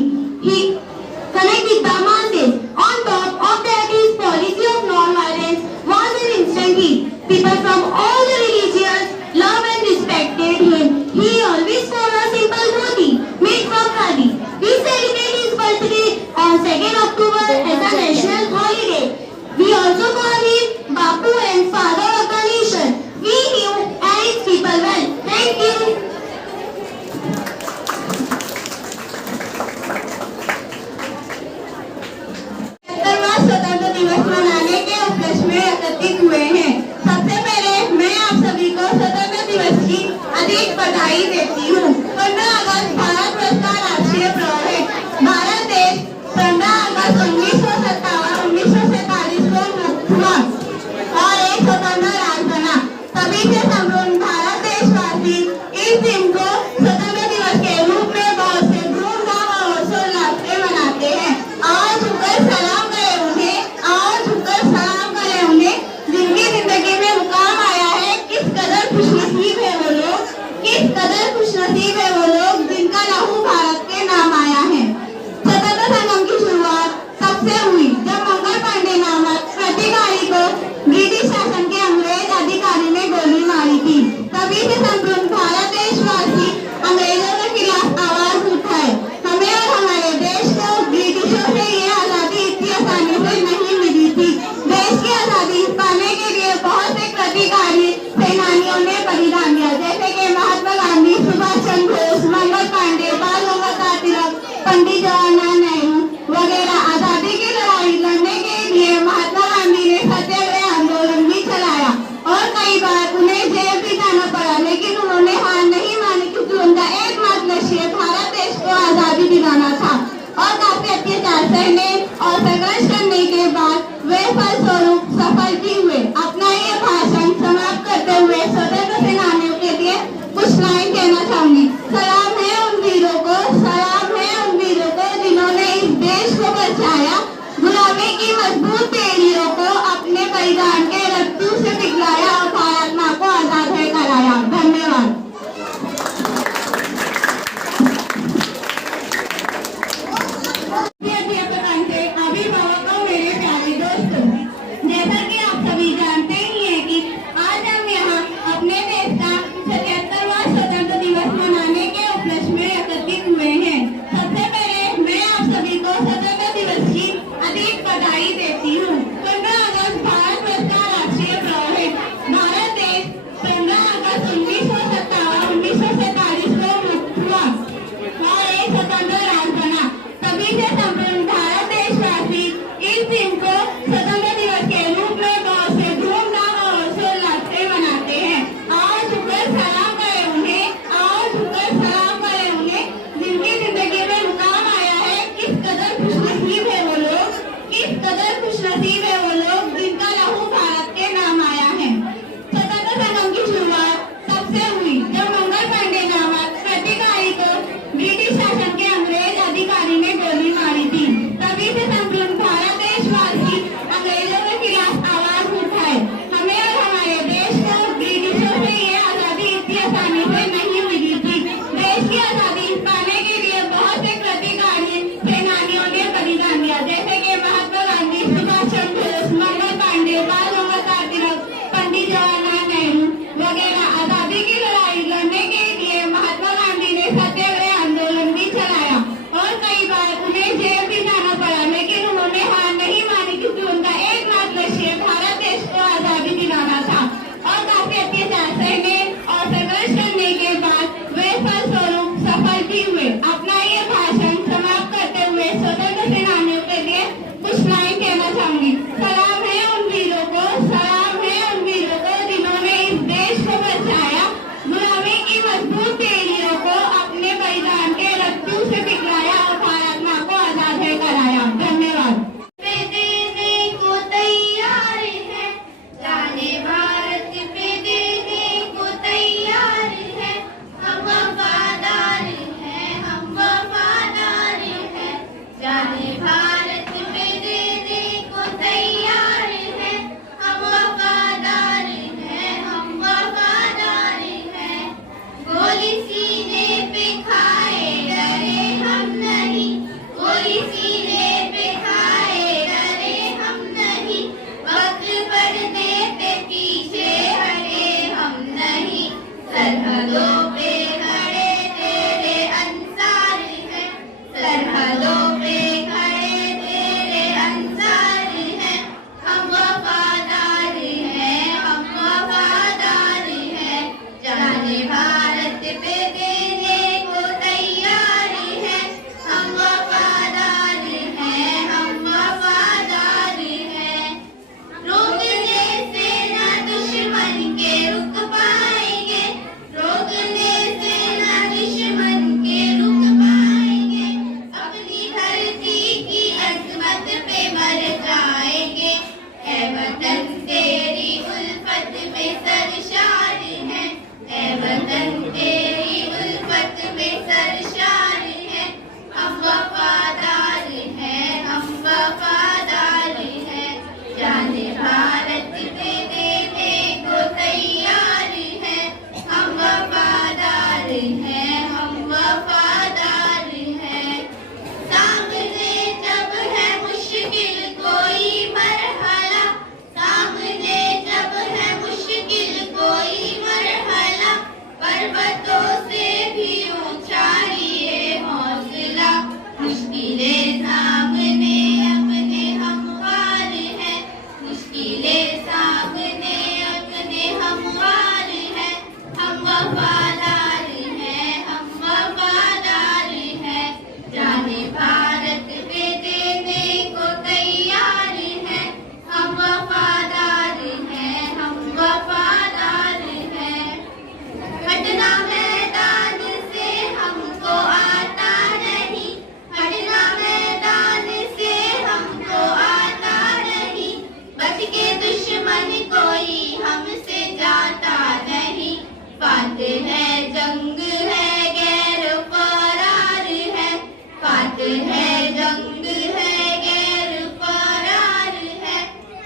He connected the masses. On top of that, his policy of non-violence was an instant hit. People from all the religions loved and respected him. He always wore a simple dhoti made from khadi. We celebrate his birthday on 2nd October as a national holiday. We also call him Bapu and Father of the Nation. We knew and its people well. Thank you. स्वतंत्र दिवस मनाने के उपलक्ष्य में एकत्रित हुए हैं। सबसे पहले मैं बधाई देती हूँ। 15 अगस्त भारत वर्ष का राष्ट्रीय पर्व है। भारत देश 15 अगस्त 1947 को मुक्त हुआ और एक स्वतंत्र राज्य बना। तभी से संपूर्ण भारत देशवासी इस दिन को स्वतंत्र दिवस के रूप में बहुत से धूमधाम और हर्षोल्लास से मनाते हैं। आज झुककर सलाम करें उन्हें जिनकी जिंदगी में मुकाम आया है। किस कदर खुशनसीब है वो लोग जिनका लहू भारत के नाम आया है। स्वतंत्र संग्राम की शुरुआत तब से हुई जब मंगल पांडे नामक क्रांतिकारी को ब्रिटिश शासन के अंग्रेज अधिकारी ने गोली मारी थी। तभी से संपूर्ण भारत देशवासी अंग्रेजों के खिलाफ आवाज उठाए। हमें और हमारे देश को ब्रिटिशों से ये आजादी इतनी आसानी से नहीं मिली थी। देश की आजादी पाने के लिए बहुत से क्रांतिकारी सेनानियों ने बलिदान दिया, जैसे कि महात्मा गांधी, सुभाष चंद्र बोस, मंगल पांडे, बाल गंगाधर तिलक, पंडित जवाहरलाल नेहरू वगैरह। आजादी की लड़ाई लड़ने के लिए महात्मा गांधी ने सत्याग्रह आंदोलन भी चलाया और कई बार उन्हें जेल भी जाना पड़ा, लेकिन उन्होंने हार नहीं मानी क्योंकि उनका एकमात्र लक्ष्य भारत देश को आजादी दिलाना था। और काफी अत्याचार सहने और संघर्ष करने के बाद वे फलस्वरूप सफल भी हुए। अपना ये भाषण समाप्त करते हुए स्वतंत्र सेनानी पर्वतों से भी ऊंचा ये हौसला, मुश्किलें सामने अपने हमवार है, मुश्किलें सामने अपने हमवार है, हम वफादार हैं, हम वफादार हैं, जाने भारत पे देने को तैयार हैं, हम वफादार हैं, हम वफादार हैं। हटना मैदान से हमको आता नहीं, हटना मैदान से हमको आता नहीं, बच के दुश्मन कोई हमसे जाता नहीं, फातेह है जंग है गैर फरार है, फातेह है जंग है गैर फरार है,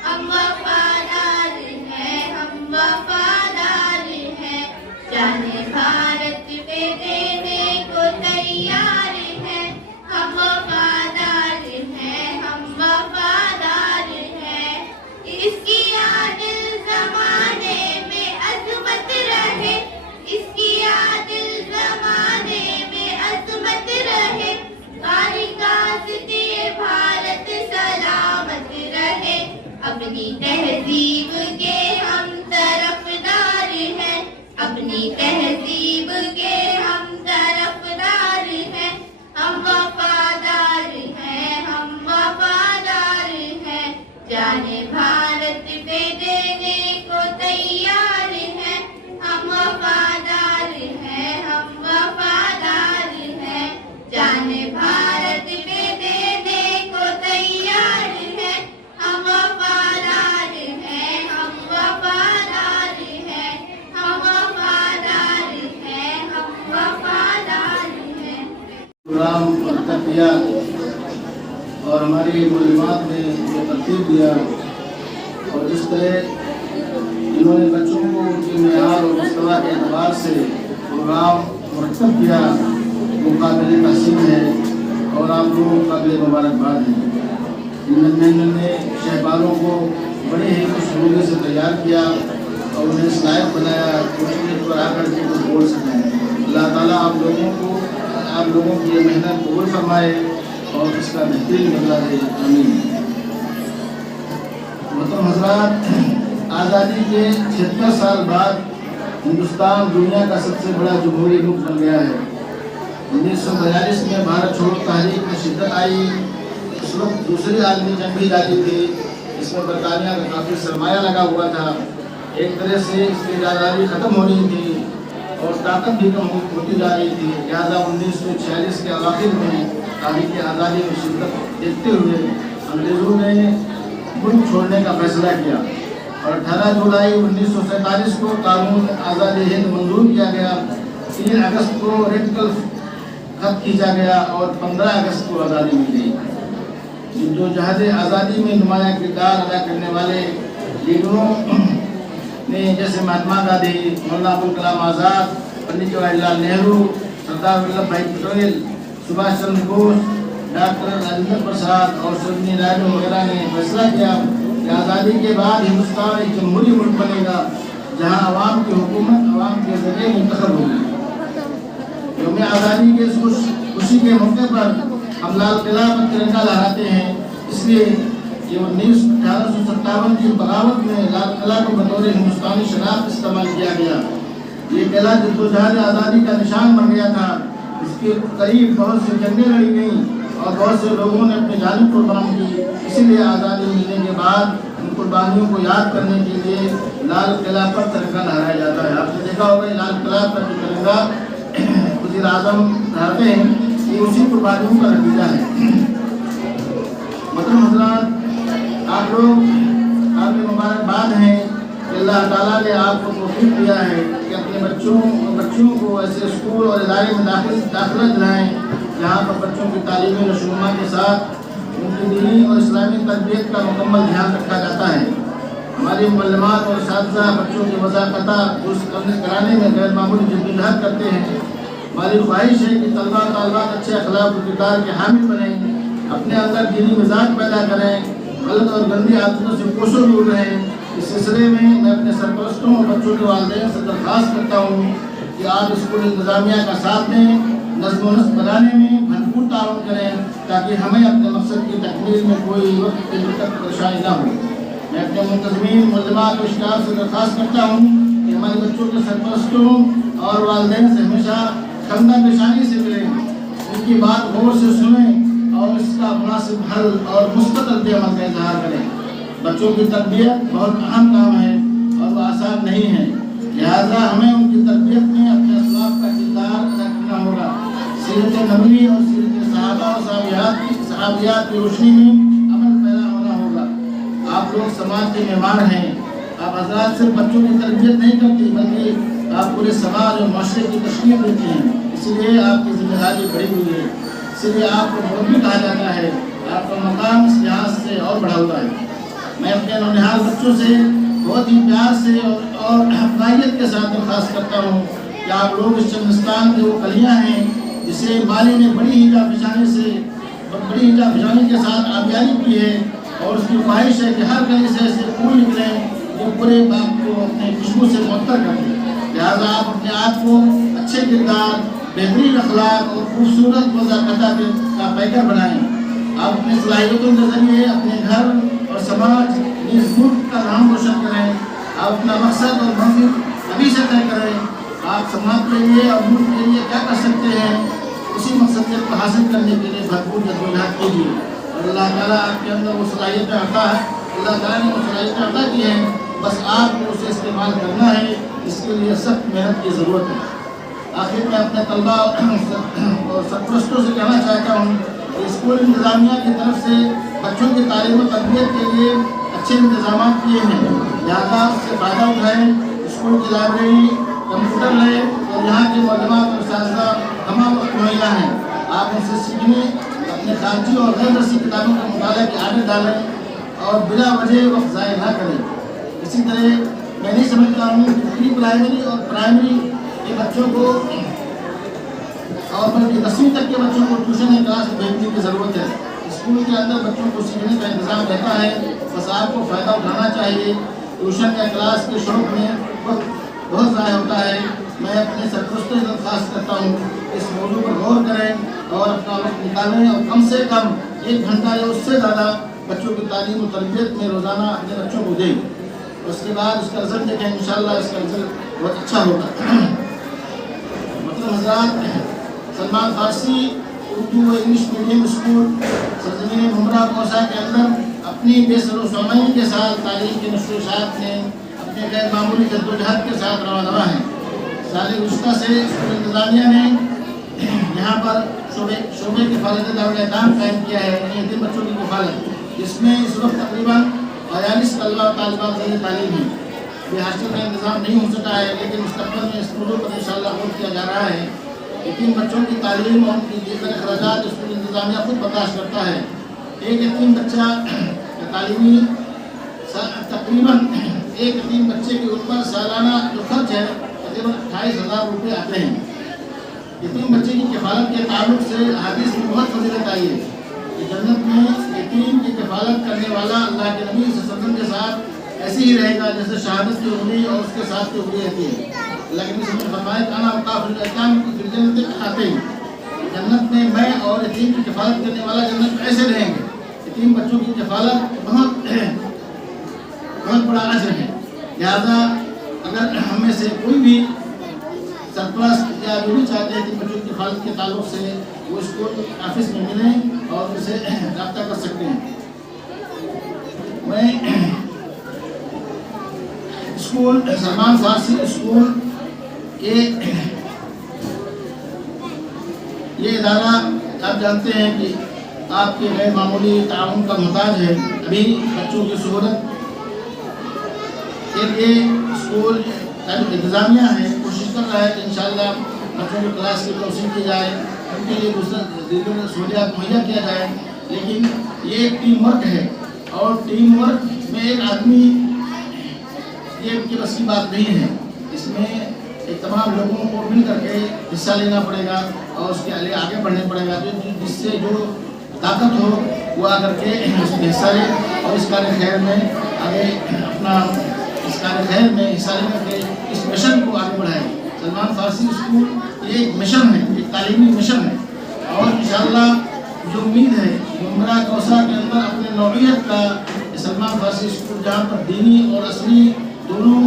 हम वफादार हैं, हम वफादार हैं, जाने भारत पे देने को तैयार हैं, हम वफादार हैं, हम वफादार हैं। इसकी आदिल जमाने में अजमत रहे, इसकी आदिल जमाने में अजमत रहे, कारिकास के भारत सलामत रहे, अपनी तहजीब के हम तरफदार हैं, अपनी तहजीब के हम तरफदार हैं, हम वफादार हैं, हम वफादार हैं, जाने भारत पे देने को तैयार हैं, हम वफादार हैं, हम वफादार हैं, जाने भारत पे देने को तैयार हैं, हम वफादार हैं, हम वफादार हैं, हम वफादार हैं, हम वफादार हैं। प्रोग्राम मुनक़्क़िद किया और हमारी मुअल्लिमात ने जो तरतीब दिया और जिस तरह इन्होंने बच्चों को उनके मेयार और मुस्तवा के एतबार से प्रोग्राम मुरतब किया, वो काबिल तहसीन है और आप लोगों को काबिल मुबारकबाद है। इन्होंने शहबारों को बड़े ही खुशबूरी से तैयार किया और उन्हें इस लायक बनाया कि स्टेज पर आकर के कुछ बोल सकें। अल्लाह ताला आप लोगों की ये मेहनत कबूल फरमाए और इसका बेहतरीन बदला दे, आमीन। मोहतरम हज़रात, आज़ादी के 76 साल बाद हिंदुस्तान दुनिया का सबसे बड़ा जमहूरी मुल्क बन गया है। 1942 में भारत छोड़ो तहरीक में शिद्दत आई। उस वक्त दूसरी आलमी जंग भी जारी थी, इसमें बरतानिया का काफ़ी सरमाया लगा हुआ था। एक तरह से इसकी आज़ादी ख़त्म हो रही थी और ताकत भी कम होती जा रही थी। लिहाजा 1946 के आखिर में तारीख आज़ादी में शिद्दत देखते हुए अंग्रेज़ों ने मुल्क छोड़ने का फैसला किया और 18 जुलाई 1947 को कानून आज़ादी हिंद मंजूर किया गया। 3 अगस्त को रेडिकल खत खींचा गया और 15 अगस्त को आज़ादी मिल गई। जो जहाज आज़ादी में नुमाया किरदार अदा करने वाले लीडरों ने जैसे महात्मा गांधी, मौलाना अबुल कलाम आज़ाद, पंडित जवाहरलाल नेहरू, सरदार वल्लभ भाई पटेल, सुभाष चंद्र बोस, डॉक्टर राजेंद्र प्रसाद और सरोजिनी नायडू वगैरह ने फैसला किया कि आज़ादी के बाद हिंदुस्तान एक जमहूरी मुल्क बनेगा जहां अवाम की हुकूमत अवाम के जरिए मुंतखब होगी। यौम आज़ादी के खुशी के मौके पर हम लाल किला पर तिरंगा लहराते हैं। इसलिए ये 1857 की बगावत में लाल किला को बतौर हिंदुस्तानी शनाख्त इस्तेमाल किया गया। ये किला जद्दोजहद आज़ादी का निशान बन गया था। इसके करीब बहुत सी जंगें लड़ी गईं और बहुत से लोगों ने अपनी जान कुर्बान की। इसीलिए आज़ादी मिलने के बाद उन कुर्बानियों को याद करने के लिए लाल किला पर तिरंगा लहराया जाता है। आपने देखा होगा लाल किला पर जो तिरंगा वज़ीर आज़म लहराते हैं, ये उसी कुर्बानियों का नतीजा है। मतलब हज़रात, आप लोग आपके मुबारकबाद हैं कि अल्लाह ताला ने आपको तौफीक दिया है कि अपने बच्चों को ऐसे स्कूल और इदारे में दाखिला दिलाएँ जहाँ पर बच्चों की तालीमी नशोनुमा के साथ उनकी दीनी और इस्लामी तरबियत का मुकम्मल ध्यान रखा जाता है। हमारी मुअल्लिमात और साथिया बच्चों की वज़ाक़ता दुरुस्त कराने में गैर मामूली जद्दोजहद करते हैं। हमारी ख्वाहिश है कि तलबा तालिबात अच्छे अखलाक और किरदार के हामिल बनें, अपने अंदर दीनी मिजाज पैदा करें, गलत और गंदी आदतों से कोसों दूर रहें। इस सिलसिले में मैं अपने सरपरस्तों और बच्चों के वालिदैन से दरख्वास्त करता हूँ कि आप स्कूल इंतजामिया का साथ दें, नज़्म व नस्क बनाने में भरपूर ताउन करें ताकि हमें अपने मकसद की तकमील में कोई वक्त के लिए परेशानी न हो। मैं अपने मुंतज़मीन मुल्ज़िमात और स्टाफ से दरख्वास्त करता हूँ कि हमारे बच्चों के सरपरस्तों और वालिदैन से हमेशा खंदा पेशानी से मिलें, उनकी बात गौर से सुनें और इसका मुनासिब हल और मुस्बत रद्द-ए-अमल का इज़हार करें। बच्चों की तरबियत बहुत अहम काम है और वह आसान नहीं है, लिहाजा हमें उनकी तरबियत में अपने अखलाक का किरदार अदा करना होगा। सीरत नबवी और सीरत सहाबा और सहाबियात की रोशनी में अमल पैदा होना होगा। आप लोग समाज के मेहमान हैं। आप हज़रात सिर्फ बच्चों की तरबियत नहीं करती बल्कि आप पूरे समाज और माशरे की तशकील देती हैं, इसलिए आपकी जिम्मेदारी बढ़ी हुई है। इसलिए आपको मुरब्बी कहा जाता है। आपका मकाम इस लिहाज से और बढ़ा हुआ है। मैं अपने नौनिहाल बच्चों से बहुत ही प्यार से और अपनायत के साथ दरख्वास्त करता हूँ कि आप लोग इस चंदस्तान के वो कलियाँ हैं जिसे माली ने बड़ी हिजा फिजानी के साथ आबियारी की है और उसकी ख्वाहिश है कि हर गली से ऐसे फूल निकले जो पूरे बाग को अपने खुशबू से मुअत्तर कर दें। लिहाजा आप अपने आप को अच्छे किरदार, बेहतरीन अखलाक और खूबसूरत वज़ाक़ता का पैकर बनाएँ। आप अपनी सलाहियतों के ज़रिए अपने घर और समाज इस मुल्क का नाम रोशन करें। आप अपना मकसद और मंजिल अभी से तय करें। आप समाज के लिए और मुल्क के लिए क्या कर सकते हैं, उसी मकसद को हासिल करने के लिए भरपूर जद्दोजहद कीजिए और अल्लाह ताला आपके अंदर वो सलाहियतें अता है, अल्लाह ताला ने वो सलाहियतें अता की हैं, बस आपको उसे इस्तेमाल करना है। इसके लिए सख्त मेहनत की ज़रूरत है। आखिर में अपने तलबा और सरपरस्तों से कहना चाहता हूँ कि स्कूल इंतज़ामिया की तरफ से बच्चों की तालीम और तरबियत के लिए अच्छे इंतजाम किए हैं, लिहाजा उससे फ़ायदा उठाएँ। स्कूल की लाइब्रेरी, कंप्यूटर लैब और यहाँ के मौलूमात और साज़ा तमाम वक्त मुहैया हैं। आप उनसे सीखने, अपने खारजी और गैर दरसी किताबों के मुताले की आदत डालें और बिला वजह वक्त ज़ाय ना करें। इसी तरह मैं नहीं समझता हूँ कि प्री प्राइमरी और प्राइमरी के बच्चों को और बल्कि 10वीं तक के बच्चों को ट्यूशन या क्लास भेजने की ज़रूरत है। स्कूल के अंदर बच्चों को सीखने का इंतज़ाम रहता है, बस आपको फ़ायदा उठाना चाहिए। ट्यूशन या क्लास के शौक़ में वक्त बहुत ज़ाया होता है। मैं अपने सरपरस्तों से दरख्वास्त करता हूँ इस मौजू पर गौर करें और अपना वक्त निकालें और कम से कम 1 घंटा या उससे ज़्यादा बच्चों की तालीम और तरबियत में रोज़ाना अपने बच्चों को दें। उसके बाद उसका रिजल्ट देखें, इंशाअल्लाह इसका रिजल्ट बहुत अच्छा होगा। मतलब हज़रात, सलमान फारसी उर्दू व इंग्लिश मीडियम स्कूल सरजमीन मुमरा मौसा के अंदर अपनी बेसरोसामई के साथ तालीम के नशोशात में अपने गैर मामूली जद्दोजहद के साथ रवाना है। साल गुज़श्ता से स्कूल इंतज़ामिया ने यहाँ पर शोबे किफ़ालत दारुल-ऐताम कायम किया है, यतीम बच्चों की किफ़ालत, जिसमें इस वक्त तकरीबन 42 तलबा और तालिबात ज़ेर तालीम हैं। ये हॉस्टल का इंतज़ाम नहीं हो सका है, लेकिन मुस्तक़बिल में इस मौजू पर इंशाअल्लाह गौर किया जा रहा है। यतीम बच्चों की तालीम और उनकी दीगर अखराजात स्कूल इंतज़ामिया खुद बर्दाश्त करता है। एक यतीम बच्चा तालीमी तकरीबन एक यतीम बच्चे के ऊपर सालाना जो खर्च है तकरीबन 28,000 रुपये आते हैं। यतीम बच्चे की किफ़ालत के ताल्लुक से हदीस में बहुत फजीलत आई है कि जन्नत में यतीम की किफ़ालत करने वाला अल्लाह के नबी सल्लल्लाहु अलैहि वसल्लम के साथ ऐसे ही रहेगा जैसे शहादत की उंगली और उसके साथ की उंगली रहती है। अल्लाह के नबी सल्लल्लाहु अलैहि वसल्लम फरमाया काना मुकाफिल ऐताम की फिल जन्नत खाते हैं, जन्नत में मैं और यतीम की किफ़ालत करने वाला जन्नत में ऐसे रहेंगे। यतीम बच्चों की किफ़ालत बहुत बड़ा अजर है। लिहाजा अगर हम में से कोई भी सरपरस्त या जो भी चाहते हैं कि बच्चों की किफ़ालत के ताल्लुक से वो स्कूल ऑफिस में मिलें और उनसे रब्ता कर सकते हैं। मैं स्कूल सलमान फारसी स्कूल के ये इदारा आप जानते हैं कि आपके गैर मामूली ताउन का मुहताज है। अभी बच्चों की सहूलत के लिए स्कूल इंतज़ामिया है, कोशिश कर रहा है कि इंशाअल्लाह बच्चों की क्लास की तोसीक की जाए, उनके लिए दूसरे सहूलियात मुहैया किया जाए। लेकिन ये एक टीम वर्क है और टीम वर्क में एक आदमी ये उनकी बस की बात नहीं है। इसमें एक तमाम लोगों को मिल करके हिस्सा लेना पड़ेगा और उसके लिए आगे बढ़ने पड़ेगा, जिससे जो ताकत हो वो आकर के उसमें हिस्सा ले और इस कार्य खैर में आगे अपना इस कार्य खैर में हिस्सा लेकर के इस मिशन को आगे बढ़ाए। सलमान फारसी स्कूल ये एक मिशन है, एक तालीमी मिशन है। और इंशाअल्लाह जो उम्मीद है उमरा कौसा के अंदर अपने नौइयत का सलमान फारसी स्कूल जहाँ पर दीनी और असली दोनों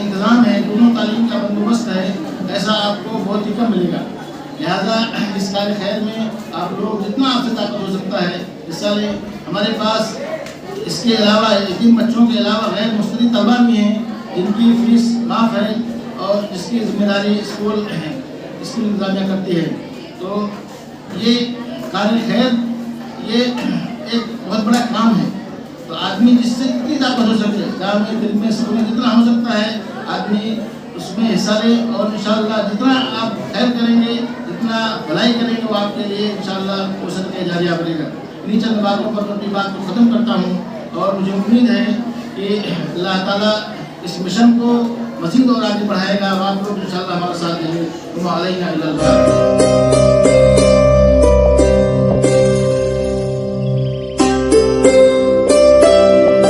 इंतज़ाम है, दोनों तालीम का बंदोबस्त है, ऐसा आपको बहुत ही कम मिलेगा। लिहाजा इस कार्य खैर में आप लोग जितना आपसे ताकत हो सकता है हिस्सा लें। हमारे पास इसके अलावा यतीम बच्चों के अलावा गैर मुस्तरी तलबा भी हैं जिनकी फीस माफ़ है और जिसकी जिम्मेदारी स्कूल इंतजामिया करती है। तो ये कार्य खैर ये एक बहुत बड़ा काम है। तो आदमी जिससे जितनी ताकत हो सके गाँव में, दिल में, स्कूल में जितना हो सकता है आदमी उसमें हिस्सा ले। और इंशाअल्लाह जितना आप खैर करेंगे, जितना भलाई करेंगे, वो आपके लिए इंशाअल्लाह वो सदक़े जारिया बनेगा। इन्हीं चंद बातों पर अपनी बात को ख़त्म करता हूँ और मुझे उम्मीद है कि अल्लाह ताला इस मिशन को मज़ीद और आगे बढ़ाएगा। आप लोग इंशाअल्लाह हमारा साथ देंगे।